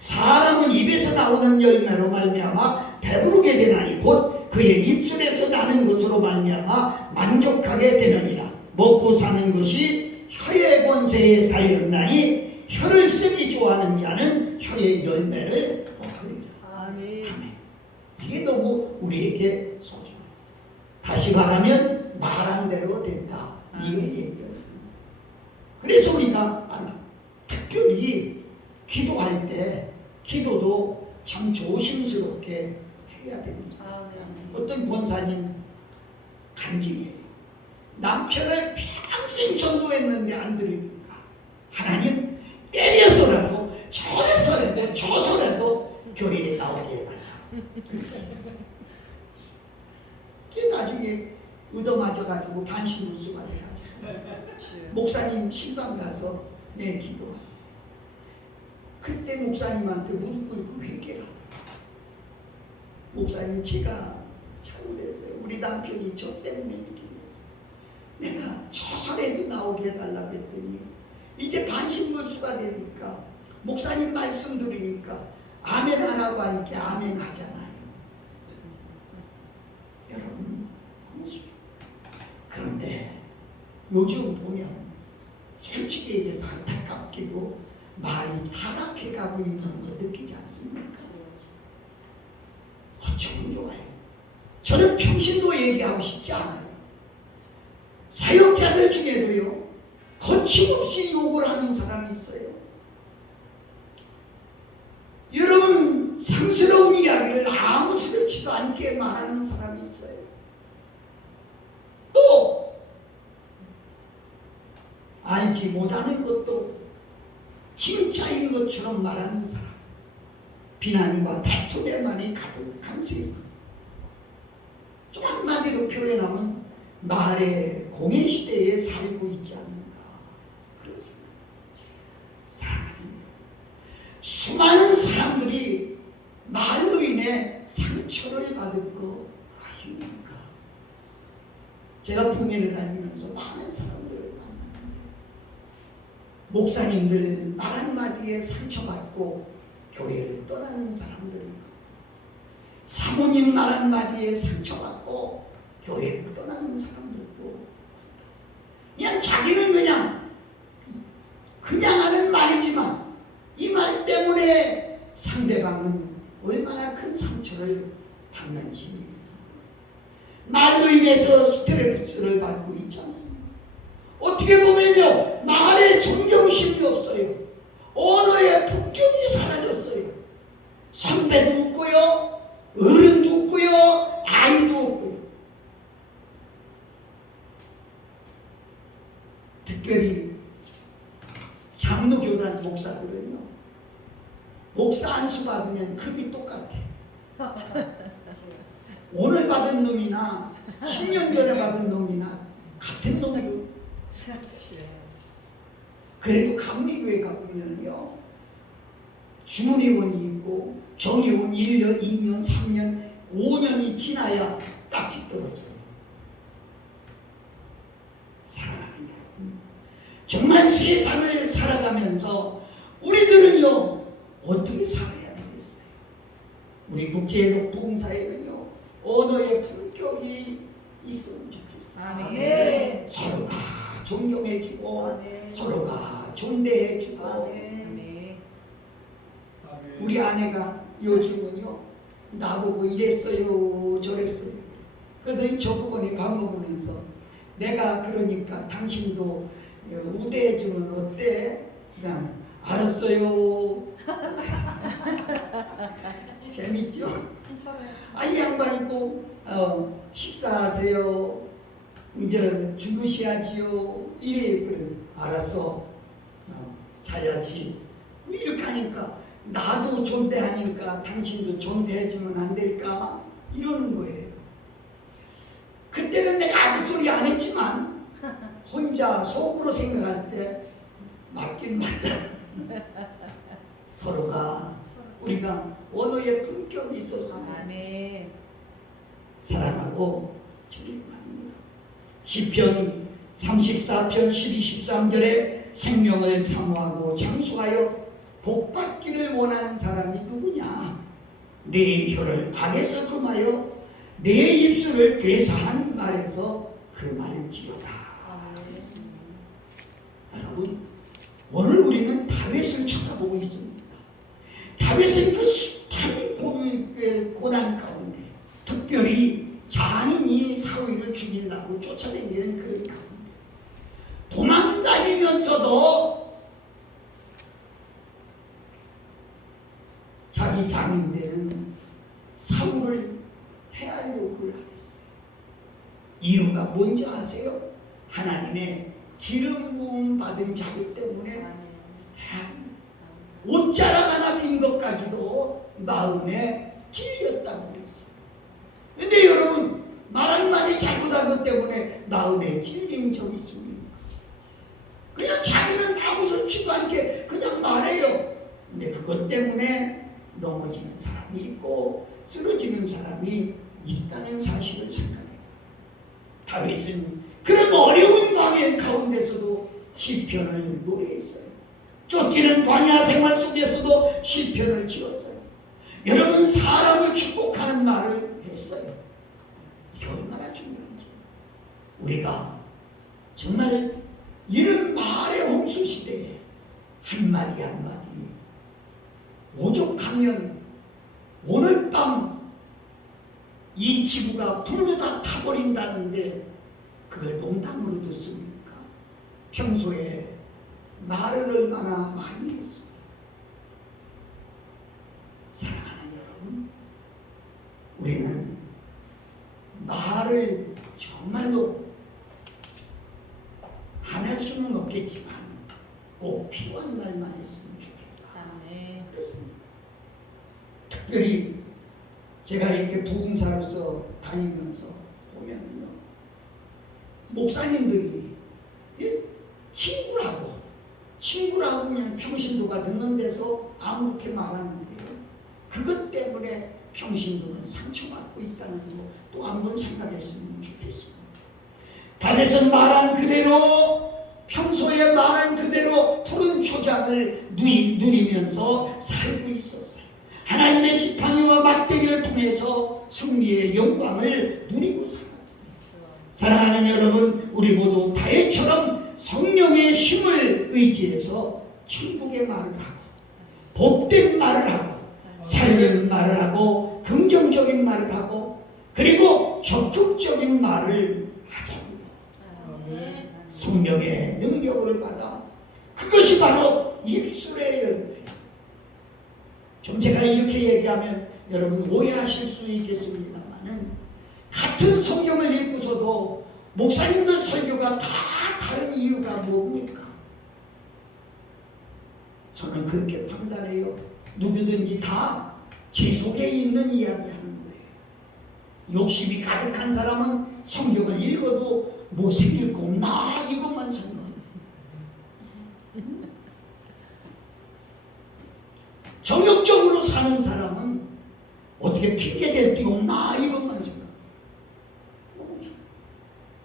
사람은 입에서 나오는 열매로 말미암아 배부르게 되나니 곧 그의 입술에서 나는 것으로 말미암아 만족하게 되느니라. 먹고 사는 것이 혀의 권세에 달렸나니 혀를 쓰기 좋아하는 자는 혀의 열매를 먹으리라. 아멘. 아멘. 이게 너무 우리에게 소중해요. 다시 말하면 말한 대로 된다. 이걸 얘기해요. 그래서 우리가 특별히 기도할 때 기도도 참 조심스럽게 해야 됩니다. 아멘. 어떤 권사님 간증이에요. 남편을 평생 전도했는데 안 들으니까 그게 나중에 얻어맞아가지고 반신문수가 돼가지고 목사님 신방 가서 기도하고 그때 목사님한테 무릎 꿇고 회개를 하더라고요. 목사님 제가 잘못했어요. 우리 남편이 저 때문에 이렇게 됐어요. 내가 조선에도 나오게 해달라고 했더니 이제 반신문수가 되니까 목사님 말씀 들으니까 아멘 하라고 하니까 아멘 하잖아요. 여러분 그런데 요즘 보면 솔직히 얘기해서 안타깝게도 많이 타락해가고 있는 거 느끼지 않습니까? 어쩌면 좋아요. 저는 평신도 얘기하고 싶지 않아요. 사역자들 중에도요 거침없이 욕을 하는 사람이 있어요. 여러분 상스러운 이야기를 아무렇지도 않게 말하는 사람이 있어요. 또 알지 못하는 것도 진짜인 것처럼 말하는 사람, 비난과 다툼에만이 가득한 세상. 좀 한마디로 표현하면 말의 공예시대에 살고 있지 않는가 그런 생각. 사랑하는 수많은 사람들이 말로 인해 상처를 받을 거 아십니까? 제가 부면을 다니면서 많은 사람들을 만났는데 목사님들 말 한마디에 상처받고 교회를 떠나는 사람들이 있고 사모님 말 한마디에 상처받고 교회를 떠나는 사람들도 그냥 자기는 그냥 하는 말이지만 이 말 때문에 상대방은 얼마나 큰 상처를 받는지 말로 인해서 스트레스를 받고 있지 않습니까? 어떻게 보면요 말에 존경심이 없어요. 언어의 품격이 사라졌어요. 선배도 없고요 어른도 없고요 아이도 없고요. 특별히 장로교단 목사들은요 목사 안수 받으면 급이 똑같아. 오늘 받은 놈이나 10년 전에 받은 놈이나 같은 놈이고. 그래도 감리교회 가보면요 주문회원이 있고 정회원 1년, 2년, 3년, 5년이 지나야 딱지 떨어져요. 사랑하는 여러분, 정말 세상을 살아가면서 우리들은요 어떻게 살아야 되겠어요? 우리 국제복음사에는요 언어의 품격이 있으면 좋겠어요. 아멘. 서로가 존경해주고 아멘. 서로가 존대해주고 아멘. 우리 아내가 요즘은요 나보고 이랬어요 저랬어요. 그러더니 저보고 밥 먹으면서 내가 그러니까 당신도 우대해주면 어때? 그냥 알았어요. 재밌죠? 이 양반이 꼭 식사하세요. 이제 주무셔야지요. 이래요. 그래. 알았어. 자야지. 이렇게 하니까 나도 존대하니까 당신도 존대해주면 안 될까? 이러는 거예요. 그때는 내가 아무 소리 안 했지만 혼자 속으로 생각할 때 맞긴 맞다. 서로가 우리가 언어의 품격이 있었으면 아멘. 사랑하고 주기만 합니다. 시편 34편 12, 13절에 생명을 사모하고 장수하여 복받기를 원하는 사람이 누구냐? 내 혀를 악에서 금하여 내 입술을 괴사한 말에서 금할지어다. 여러분, 오늘 우리는 다윗을 쳐다보고 있습니다. 다윗은 그 숱한 고난 가운데 특별히 장인이 사울을 죽이려고 쫓아다니는 그 가운데 도망다니면서도 자기 장인들은 사울을 해하려고 하겠어요. 이유가 뭔지 아세요? 하나님의 기름 부음 받은 자기 때문에 옷자락 하나 빈 것까지도 마음에 찔렸다. 자기는 아무렇지도 않게 그냥 말해요. 근데 그것 때문에 넘어지는 사람이 있고 쓰러지는 사람이 있다는 사실을 생각해요. 다윗은 그런 어려운 광야 가운데서도 시편을 노래했어요. 쫓기는 광야 생활 속에서도 시편을 지었어요. 여러분, 사람을 축복하는 말을 했어요. 이게 얼마나 중요한지. 우리가 정말 이런 말의 홍수 시대에 한마디 한마디 오죽하면 오늘 밤 이 지구가 불로 다 타버린다는데 그걸 농담으로 듣습니까? 평소에 말을 얼마나 많이 했습니까? 사랑하는 여러분, 우리는 말을 정말로 안 할 수는 없겠지만 꼭 필요한 말만 했으면 좋겠다. 네. 그렇습니다. 특별히 제가 이렇게 부흥사로서 다니면서 보면요, 목사님들이 친구라고 그냥 평신도가 듣는 데서 아무렇게 말하는데요, 그것 때문에 평신도는 상처받고 있다는 거 또 한번 생각했으면 좋겠습니다. 다윗은 말한 그대로, 평소에 말한 그대로 푸른 초장을 누리면서 살고 있었어요. 하나님의 지팡이와 막대기를 통해서 승리의 영광을 누리고 살았습니다. 사랑하는 여러분, 우리 모두 다윗처럼 성령의 힘을 의지해서 천국의 말을 하고 복된 말을 하고 살리는 말을 하고 긍정적인 말을 하고 그리고 적극적인 말을 하자고요. 성령의 능력을 받아 그것이 바로 입술의 열매예요. 좀 제가 이렇게 얘기하면 여러분 오해하실 수 있겠습니다만은, 같은 성경을 읽고서도 목사님들 설교가 다 다른 이유가 뭡니까? 저는 그렇게 판단해요. 누구든지 다 제 속에 있는 이야기 하는 거예요. 욕심이 가득한 사람은 성경을 읽어도 뭐 생길 거 없나 이것만 생각해요. 정욕적으로 사는 사람은 어떻게 핑계댈 게 없나 이것만 생각해요.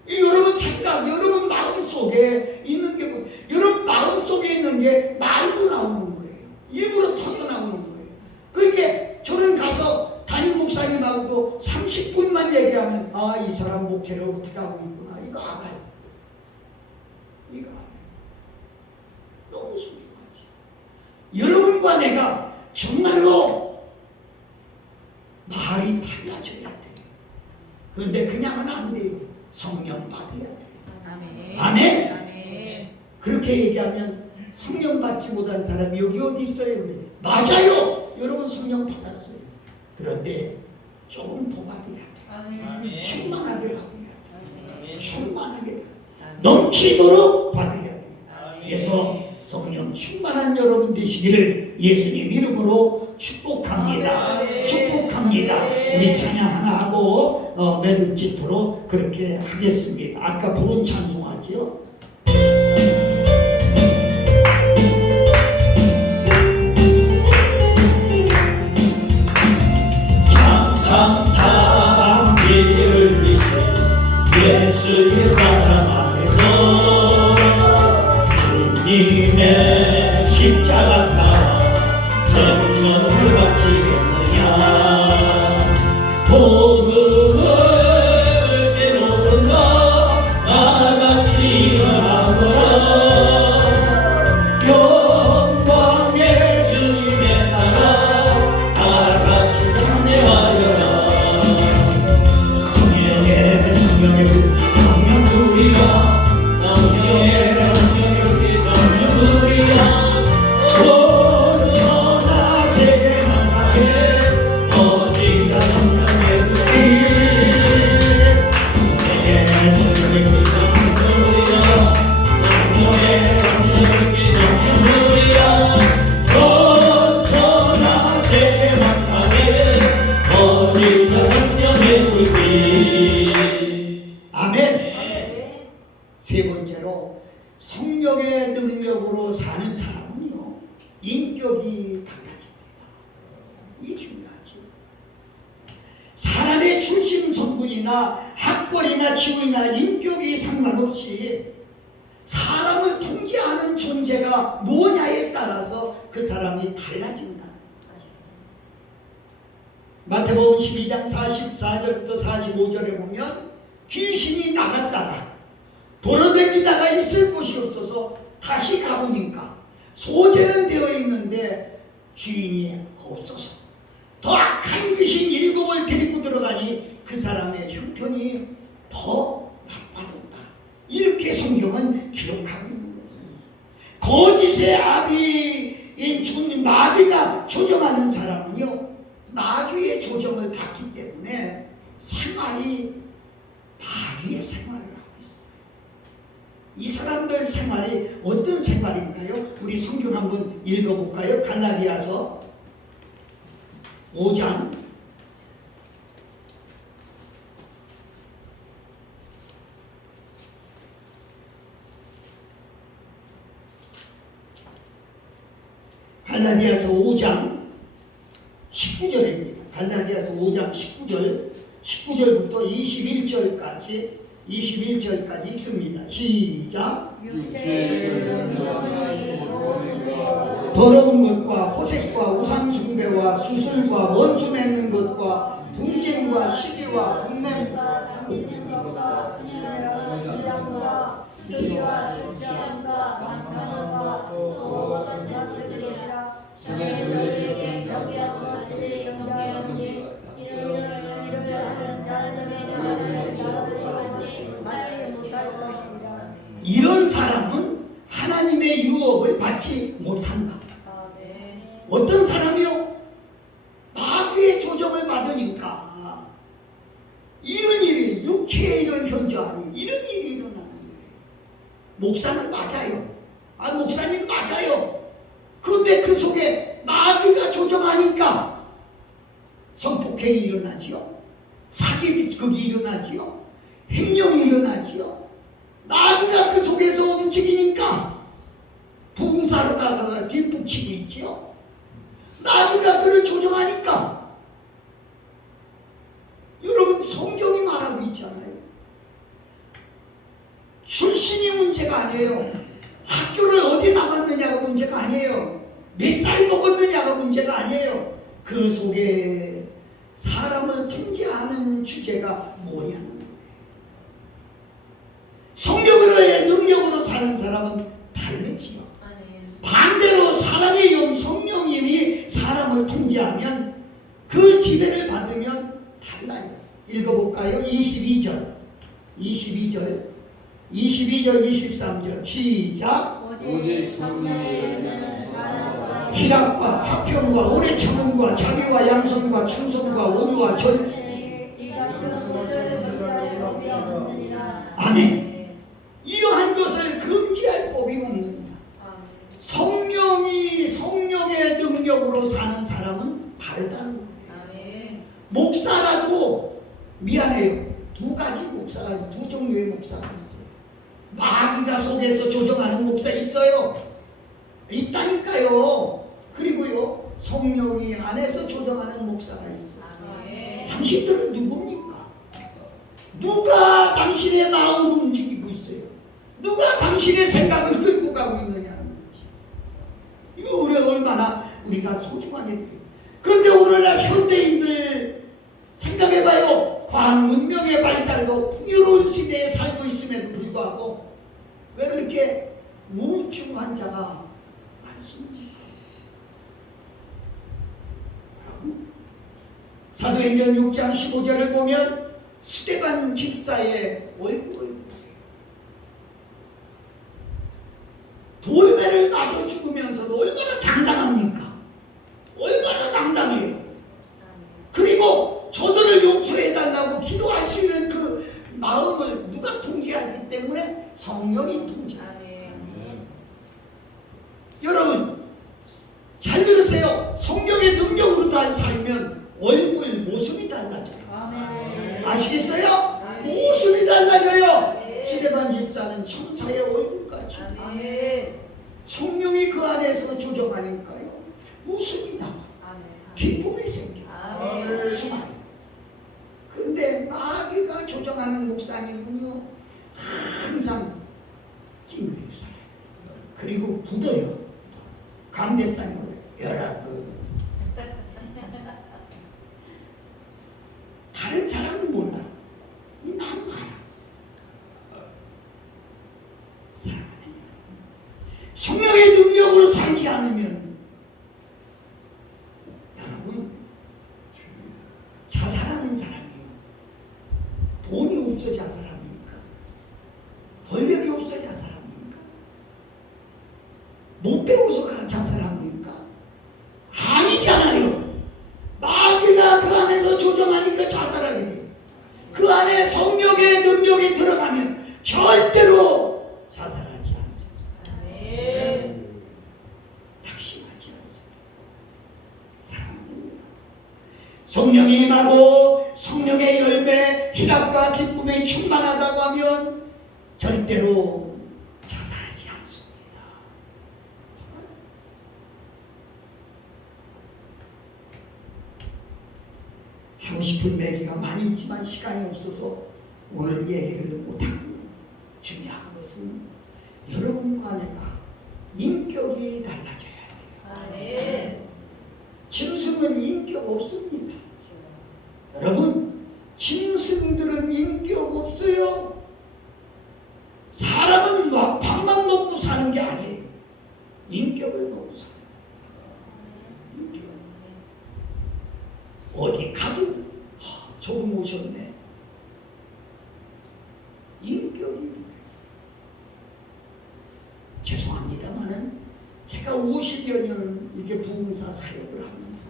여러분 생각, 여러분 마음속에 있는 게 뭐, 여러분 마음속에 있는 게 말로 나오는 거예요. 입으로 터져나오는 거예요. 그러니까 저는 가서 담임 목사님하고도 30분만 얘기하면 아, 이 사람 목회를 어떻게 하고 있구나 이거 알아요. 이거 알아요. 너무 소중하지. 여러분과 내가 정말로 말이 달라져야 돼요. 그런데 그냥은 안 돼요. 성령 받아야 돼요. 아멘. 아멘? 아멘. 그렇게 얘기하면 성령 받지 못한 사람이 여기 어디 있어요? 그래. 맞아요. 여러분 성령 받았어요. 그런데 조금 더 받아야 돼요. 아멘. 충만하게 받아야 돼요. 충만하게 넘치도록 받아야 돼요. 그래서 성령 충만한 여러분 되시기를 예수님 이름으로 축복합니다. 아멘. 축복합니다. 우리 찬양 하나 하고 매듭 짓도록 그렇게 하겠습니다. 아까 부른 찬송하지요? 참 빛을 비신 예수의 사랑 안에서 주님의 십자가 따라 생명을 바치겠느냐. 복음을 때로는가 나같이 일어나거라. 영광의 주님의 나라 나같이 찬양하여라. 성령의 불이야 온전한 세계 만나게 어디 사는 사람은요, 인격이 달라집니다. 이게 중요하죠. 사람의 출신 성분이나 학벌이나 지위나 인격이 상관없이 사람을 통제하는 존재가 뭐냐에 따라서 그 사람이 달라진다. 마태복음 12장 44절부터 45절에 보면 귀신이 나갔다가 돌아다니다가 있을 곳이 없어서 다시 가보니까 소재는 되어 있는데 주인이 없어서 더 악한 귀신 7을 데리고 들어가니 그 사람의 형편이 더 나빠졌다. 이렇게 성경은 기록하고 있는 거예요. 거짓의 아비인 마귀가 조정하는 사람은요, 마귀의 조정을 받기 때문에 생활이 마귀의 생활을 하고 있어요. 이 사람들 생활이 어떤 생활인가요? 우리 성경 한번 읽어볼까요? 갈라디아서 5장 19절입니다. 갈라디아서 5장 19절부터 21절까지 읽습니다. 시작. 더러운 것과 호색과 우상숭배와 수술과 원수 맺는 것과 분쟁과 시기와 분냄과 비리와 술취함과 방탕함과 또 같은 것들이시라. 전에 너희에게 경계하고 같이 영가하오니 이러하는 자들에게 하나님의 자들이 받지 못할 것이니라. 이런 사람은 하나님의 유업을 받지 못한다. 어떤 사람이요? 마귀의 조정을 받으니까 이런 일이, 육체의 이런 현저하니 이런 일이 일어나는 거예요. 목사는 맞아요. 목사님 맞아요. 그런데 그 속에 마귀가 조정하니까 성폭행이 일어나지요. 사기 비극이 일어나지요. 횡령이 일어나지요. 마귀가 그 속에서 움직이니까 부흥사로 가다가 뒷북치고 있지요. 마귀가 그를 조정하니까. 여러분, 성경이 말하고 있잖아요. 출신이 문제가 아니에요. 학교를 어디 나갔느냐가 문제가 아니에요. 몇 살 먹었느냐가 문제가 아니에요. 그 속에 사람을 통제하는 주제가 뭐냐는 거예요. 성령으로의 능력으로 사는 사람은 다르지요. 반대로 사람의 영 성령님이 사람을 통제하면 그 지배를 받으면 달라요. 읽어볼까요? 22절 23절 시작. 오직 성령의 열매는 사랑과 희락과 화평과 오래 참음과 자비와 양성과 충성과 온유와 전 이 같은 것을 금지할 법이 없느니라. 아멘. 이러한 것을 금지할 법이 없느니라. 성령의 능력으로 사는 사람은 다르다는 거예요. 목사라도 미안해요. 두 종류의 목사가 있어요. 마귀가 속에서 조정하는 목사 있어요. 있다니까요. 그리고요, 성령이 안에서 조정하는 목사가 있어요. 당신들은 누굽니까? 누가 당신의 마음을 움직이고 있어요? 누가 당신의 생각을 끌고 가고 있느냐는 거지. 이거 우리가 소중하게 드려요. 그런데 오늘날 현대인들 생각해봐요. 과학 문명의 발달로 풍요로운 시대에 살고 있음에도 불구하고 왜 그렇게 우울증 환자가 많습니까? 사도행전 6장 15절을 보면 스데반 집사의 얼굴을 보세요. 돌배를 맞아 죽으면서도 얼마나 당당합니까? 얼마나 당당해요. 그리고 저들을 용서해달라고 기도할 수 있는 그 마음을 누가 통제하기 때문에 성령이 통제합니다. 여러분 잘 들으세요. 성령의 능력으로 살면 얼굴 모습이 달라져요. 아시겠어요? 모습이 달라져요. 스데반 집사는 천사의 얼굴같이. 성령이 그 안에서 조정하니까요. 웃음이 나와. 아멘. 기쁨이 생겨. 아멘. 스마일. 근데 마귀가 조정하는 목사님은요, 항상 찡그려 살아요. 그리고 굳어요. 강대상을 여러분. 다른 사람은 몰라. 난 알아. 사랑하는 여러분, 성령의 능력으로 살지 않으면 여러분 자살하는 사람이요. 돈이 없어 자살합니까? 권력이 없어 자살합니까? 못 배워서 자살합니까? 아니잖아요. 마귀가 그 안에서 조정하니까 자살하게 돼요. 그 안에 성령의 능력이 들어가면 절대로 자살하지 않습니다. 아멘. 낙심하지 않습니다. 사랑하는 여러분, 성령이 임하고 성령의 열매, 희락과 기쁨이 충만하다고 하면 절대로 자살하지 않습니다. 하고 싶은 얘기가 많이 있지만 시간이 없어서 오늘 얘기를 못하고, 중요한 것은 여러분과 내가 인격이 달라져야 돼요. 아멘. 짐승은 인격 없습니다. 여러분, 짐승들은 인격 없어요. 사람은 막 밥만 먹고 사는 게 아니에요. 인격을 먹고 살아요. 인격. 어디 가도 저분 오셨네. 인격이. 죄송합니다만은 제가 50여 년 이렇게 부흥사 사역을 하면서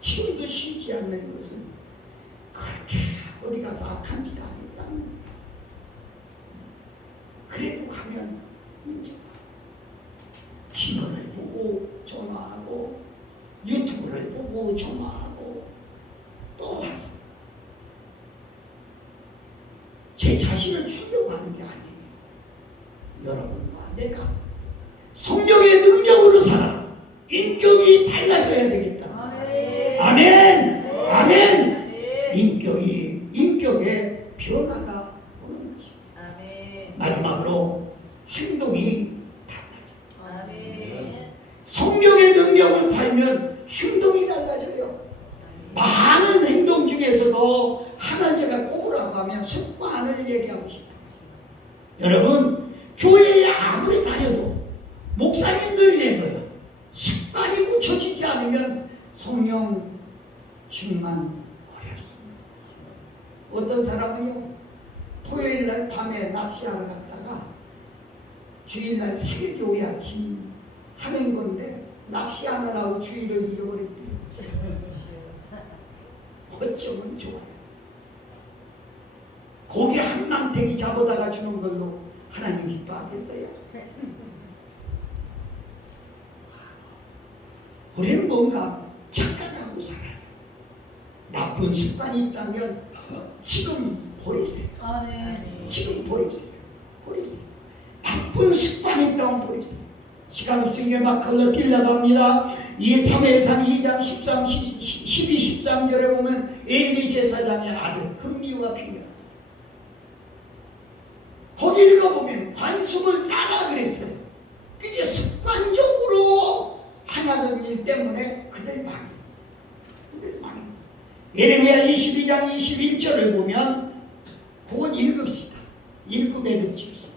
지금도 쉬지 않는 것은 그렇게 어디 가서 악한 짓 안 했다는 거예요. 그래도 가면 이제 신문을 보고 전화하고 유튜브를 보고 전화하고 또 와서 제 자신을 추격하는 게 아니에요. 여러분과 내가 성령의 능력으로 살아 인격이 달라져야 되겠다. 아멘. 아멘. 아멘. 아멘. 인격의 변화가 오는 것입니다. 아멘. 마지막으로 행동이 달라져. 아멘. 성령의 능력을 살면 행동이 달라져요. 많은 행동 중에서도 하나 제가 꼽으라고 하면 습관을 얘기하고 싶어요. 여러분, 교회에 아무리 다녀도 목사님들이라도요, 습관이 굳혀지지 않으면 성령 충만 어렵습니다. 어떤 사람은요, 토요일날 밤에 낚시하러 갔다가 주일날 새벽에 아침 하는 건데 낚시하느라고 주일을 잃어버렸대요. 어쩌면 좋아요. 고기 한 망태기 잡아다가 주는 걸로 하나님 기뻐하겠어요? 우리는 뭔가 착각하고 살아요. 나쁜 습관이 있다면 지금 버리세요. 아멘. 지금 버리세요. 버리세요. 나쁜 습관이 있다면 버리세요. 시간 없으니까 막 걸러뛰려고 합니다. 이 사무엘상 2장 12, 13절에 보면 엘리 제사장의 아들 흠리와 비교했어요. 거기 읽어보면 관습을 따라 그랬어요. 그게 습관적으로 하나님 일 때문에 그들 망했어요. 그들 망했어요. 예레미야 22장 21절을 보면 그건 읽읍시다. 읽음에 듣습시다.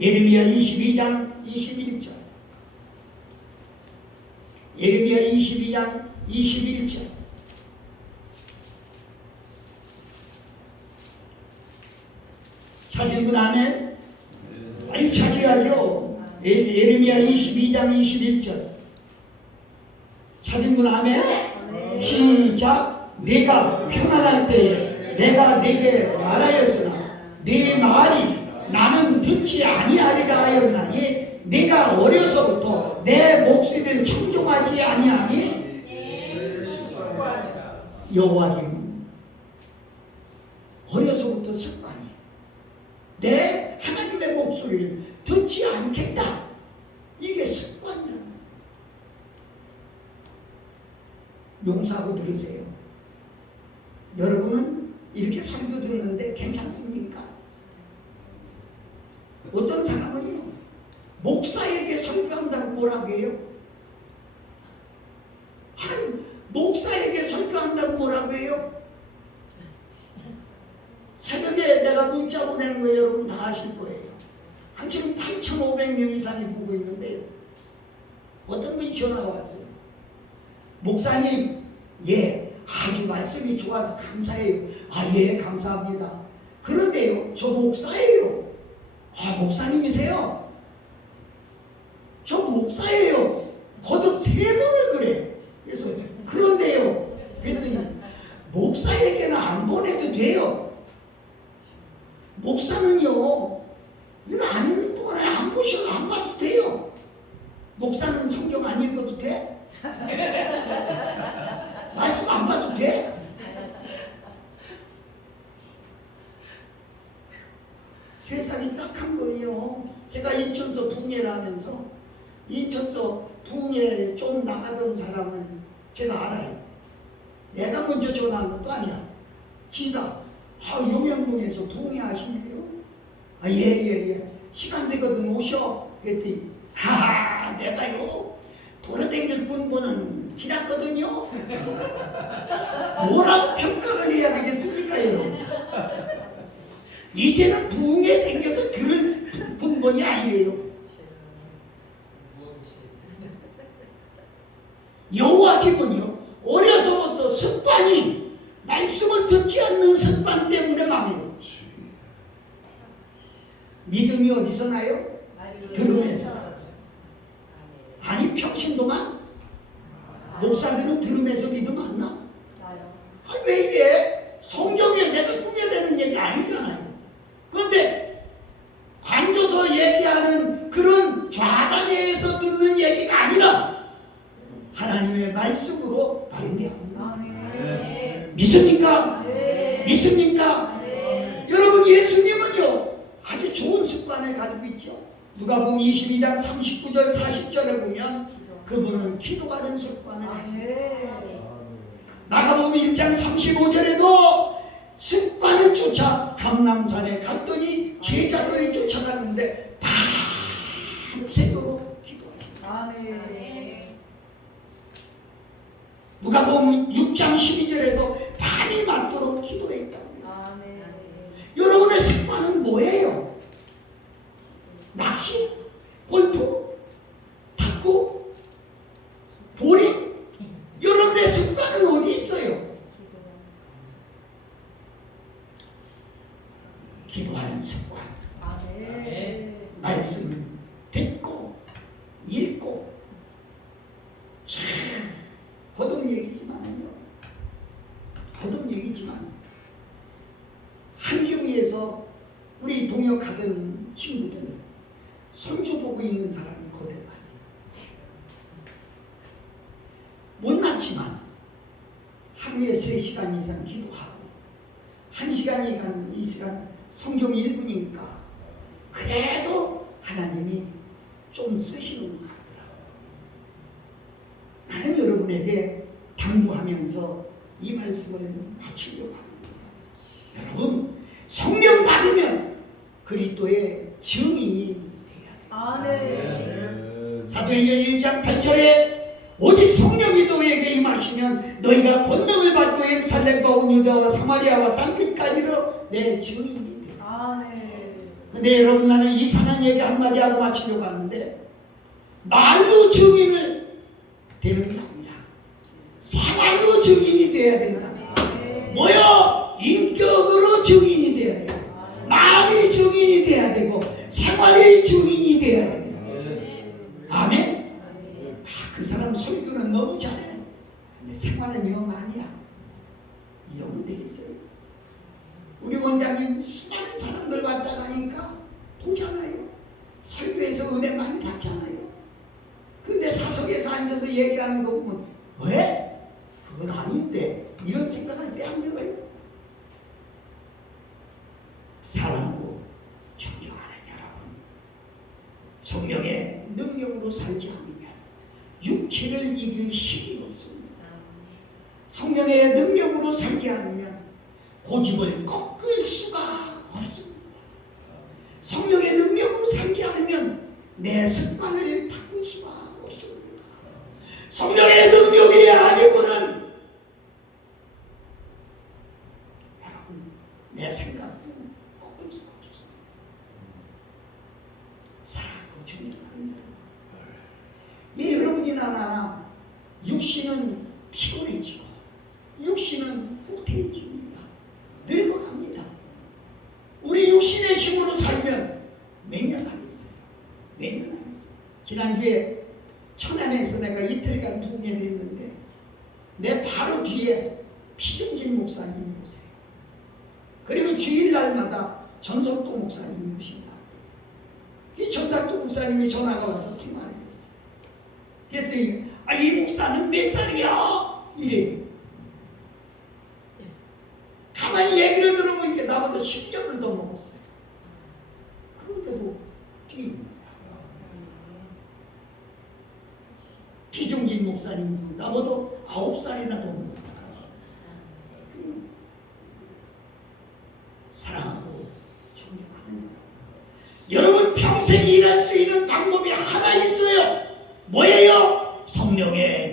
예레미야 22장 21절. 예레미야 22장 21절. 찾은 분 아멘? 아니 찾아야죠. 예레미야 22장 21절. 찾은 분 아멘? 시작. 내가 평안할 때에 내가 네게 말하였으나 네 말이 나는 듣지 아니하리라 하였나니 내가 어려서부터 내 목소리를 청종하지 아니하니 여호와님은 어려서부터 습관이 내 하나님의 목소리를 듣지 않겠다. 이게 습관. 용서하고 들으세요. 여러분은 이렇게 설교 듣는데 괜찮습니까? 어떤 사람은요, 목사에게 설교한다고 뭐라고 해요? 아니, 목사에게 설교한다고 뭐라고 해요? 새벽에 내가 문자 보내는 거 여러분 다 아실 거예요. 한 지금 8,500명 이상이 보고 있는데요. 어떤 분이 전화가 왔어요. 목사님, 예, 아주 말씀이 좋아서 감사해요. 아, 예, 감사합니다. 그런데요, 저 목사예요. 아, 목사님이세요? 저 목사예요. 거듭 3번을 그래. 그래서 그런데요. 그랬더니 목사에게는 안 보내도 돼요. 목사는요, 이거 안 보셔도 안 봐도 돼요. 목사는 성경 안 읽어도 돼? 말씀 안 봐도 돼? 세상이 딱한 거예요. 제가 인천서 붕예를 하면서 인천서 붕예에 좀 나가던 사람을 제가 알아요. 내가 먼저 전화한 것도 아니야. 지가 용양동에서 붕예 하시네요. 아, 예. 시간 되거든 오셔. 그랬더니 내가요 돌아다닐 분보는 지났거든요. 뭐라고 평가를 해야 되겠습니까, 여러분? 이제는 붕에 댕겨서 들을 분본이 아니에요. 여호와 기분이요, 어려서부터 습관이 말씀을 듣지 않는 습관 때문에 망해요. 믿음이 어디서 나요? 들음에서. 아니, 평신도만 목사들은 들음에서 믿음 안 나? 아니, 왜 이래? 성경에 내가 꾸며내는 얘기 아니잖아요. 그런데 앉아서 얘기하는 그런 좌담회에서 듣는 얘기가 아니라 하나님의 말씀으로 말미암아. 믿습니까? 믿습니까? 여러분, 예수님은요 아주 좋은 습관을 가지고 있죠. 누가복음 22장 39절 40절에 보면 그분은 기도하는 습관을 가지고, 마가복음 1장 35절에도 습관을 쫓아 감람산에 갔더니 제자들이 쫓아갔는데 밤새도록 기도하셨다. 누가복음 6장 12절에도 밤이 맞도록 기도했다고 했어요. 여러분의 습관은 뭐예요? 낚시? 골프? 탁구? 보리? 여러분의 습관은 어디 있어요? 기도하는 습관. 말씀 듣고 읽고. 거듭 얘기지만요, 거듭 얘기지만 한교회에서 우리 동역하던 친구들 손주 보고 있는 사람이 거듭 아니에요. 못났지만 하루에 3시간 이상 기도하고 1시간 이상 성경 읽으니까 그래도 하나님이 좀 쓰시는 것 같더라고요. 나는 여러분에게 당부하면서 이 말씀을 마치려고 합니다. 여러분, 성령 받으면 그리스도의 증인이 돼야 돼요. 사도행전 1장 8절에 오직 성령이 너희에게 임하시면 너희가 권능을 받고 예루살렘과 온 유다와 사마리아와 땅끝까지로 내 증인이 돼요. 근데 여러분, 나는 이상한 얘기 한마디 하고 마치려고 하는데, 말로 증인을 되는 게 아니라 생활로 증인이 돼야 된다. 뭐요? 인격으로 증인이 돼야 되고, 마음이 증인이 돼야 되고, 생활의 증인이 돼야 됩니다. 아멘? 그 사람 설교는 너무 잘해. 근데 생활은 영 아니야. 이러면 되겠어요? 우리 원장님 수많은 사람들 왔다 가니까 보잖아요. 설교에서 은혜 많이 받잖아요. 근데 사석에서 앉아서 얘기하는 거 보면 왜? 그건 아닌데, 이런 생각할 때 안 들어요. 사랑하고 존경하는 여러분, 성령의 능력으로 살지 않으면 육체를 이길 힘이 없습니다. 성령의 능력으로 살게 하면 고집을 꺾을 수가 없습니다. 성령의 능력으로 살게 하면 내 습관을 바꿀 수가 없습니다. 성령의 능력이 아니고는 여러분 내 생각도 꺾을 수가 없습니다. 사랑하고 존경하는 여러분, 이 여러분이나 나나 육신은 피곤해지고 육신은 후퇴해집니다. 늙어갑니다. 우리 육신의 힘으로 살면 몇 년 하겠어요? 몇 년 하겠어요? 지난주에 천안에서 내가 이틀간 부흥회를 했는데 내 바로 뒤에 피중진 목사님이 오세요. 그리고 주일날마다 전석도 목사님이 오신다. 이 전석도 목사님이 전화가 와서 통화를 했어요. 그랬더니 이 목사는 몇 살이야? 이래요. 가만히 얘기를 들어보니까 나보다 10년을 더 먹었어요. 그런데도 뛰는 거야. 기종진 목사님도 나보다 9살이나 더 먹었다. 사랑하고 존경하는 여러분, 평생 일할 수 있는 방법이 하나 있어요. 뭐예요? 성령의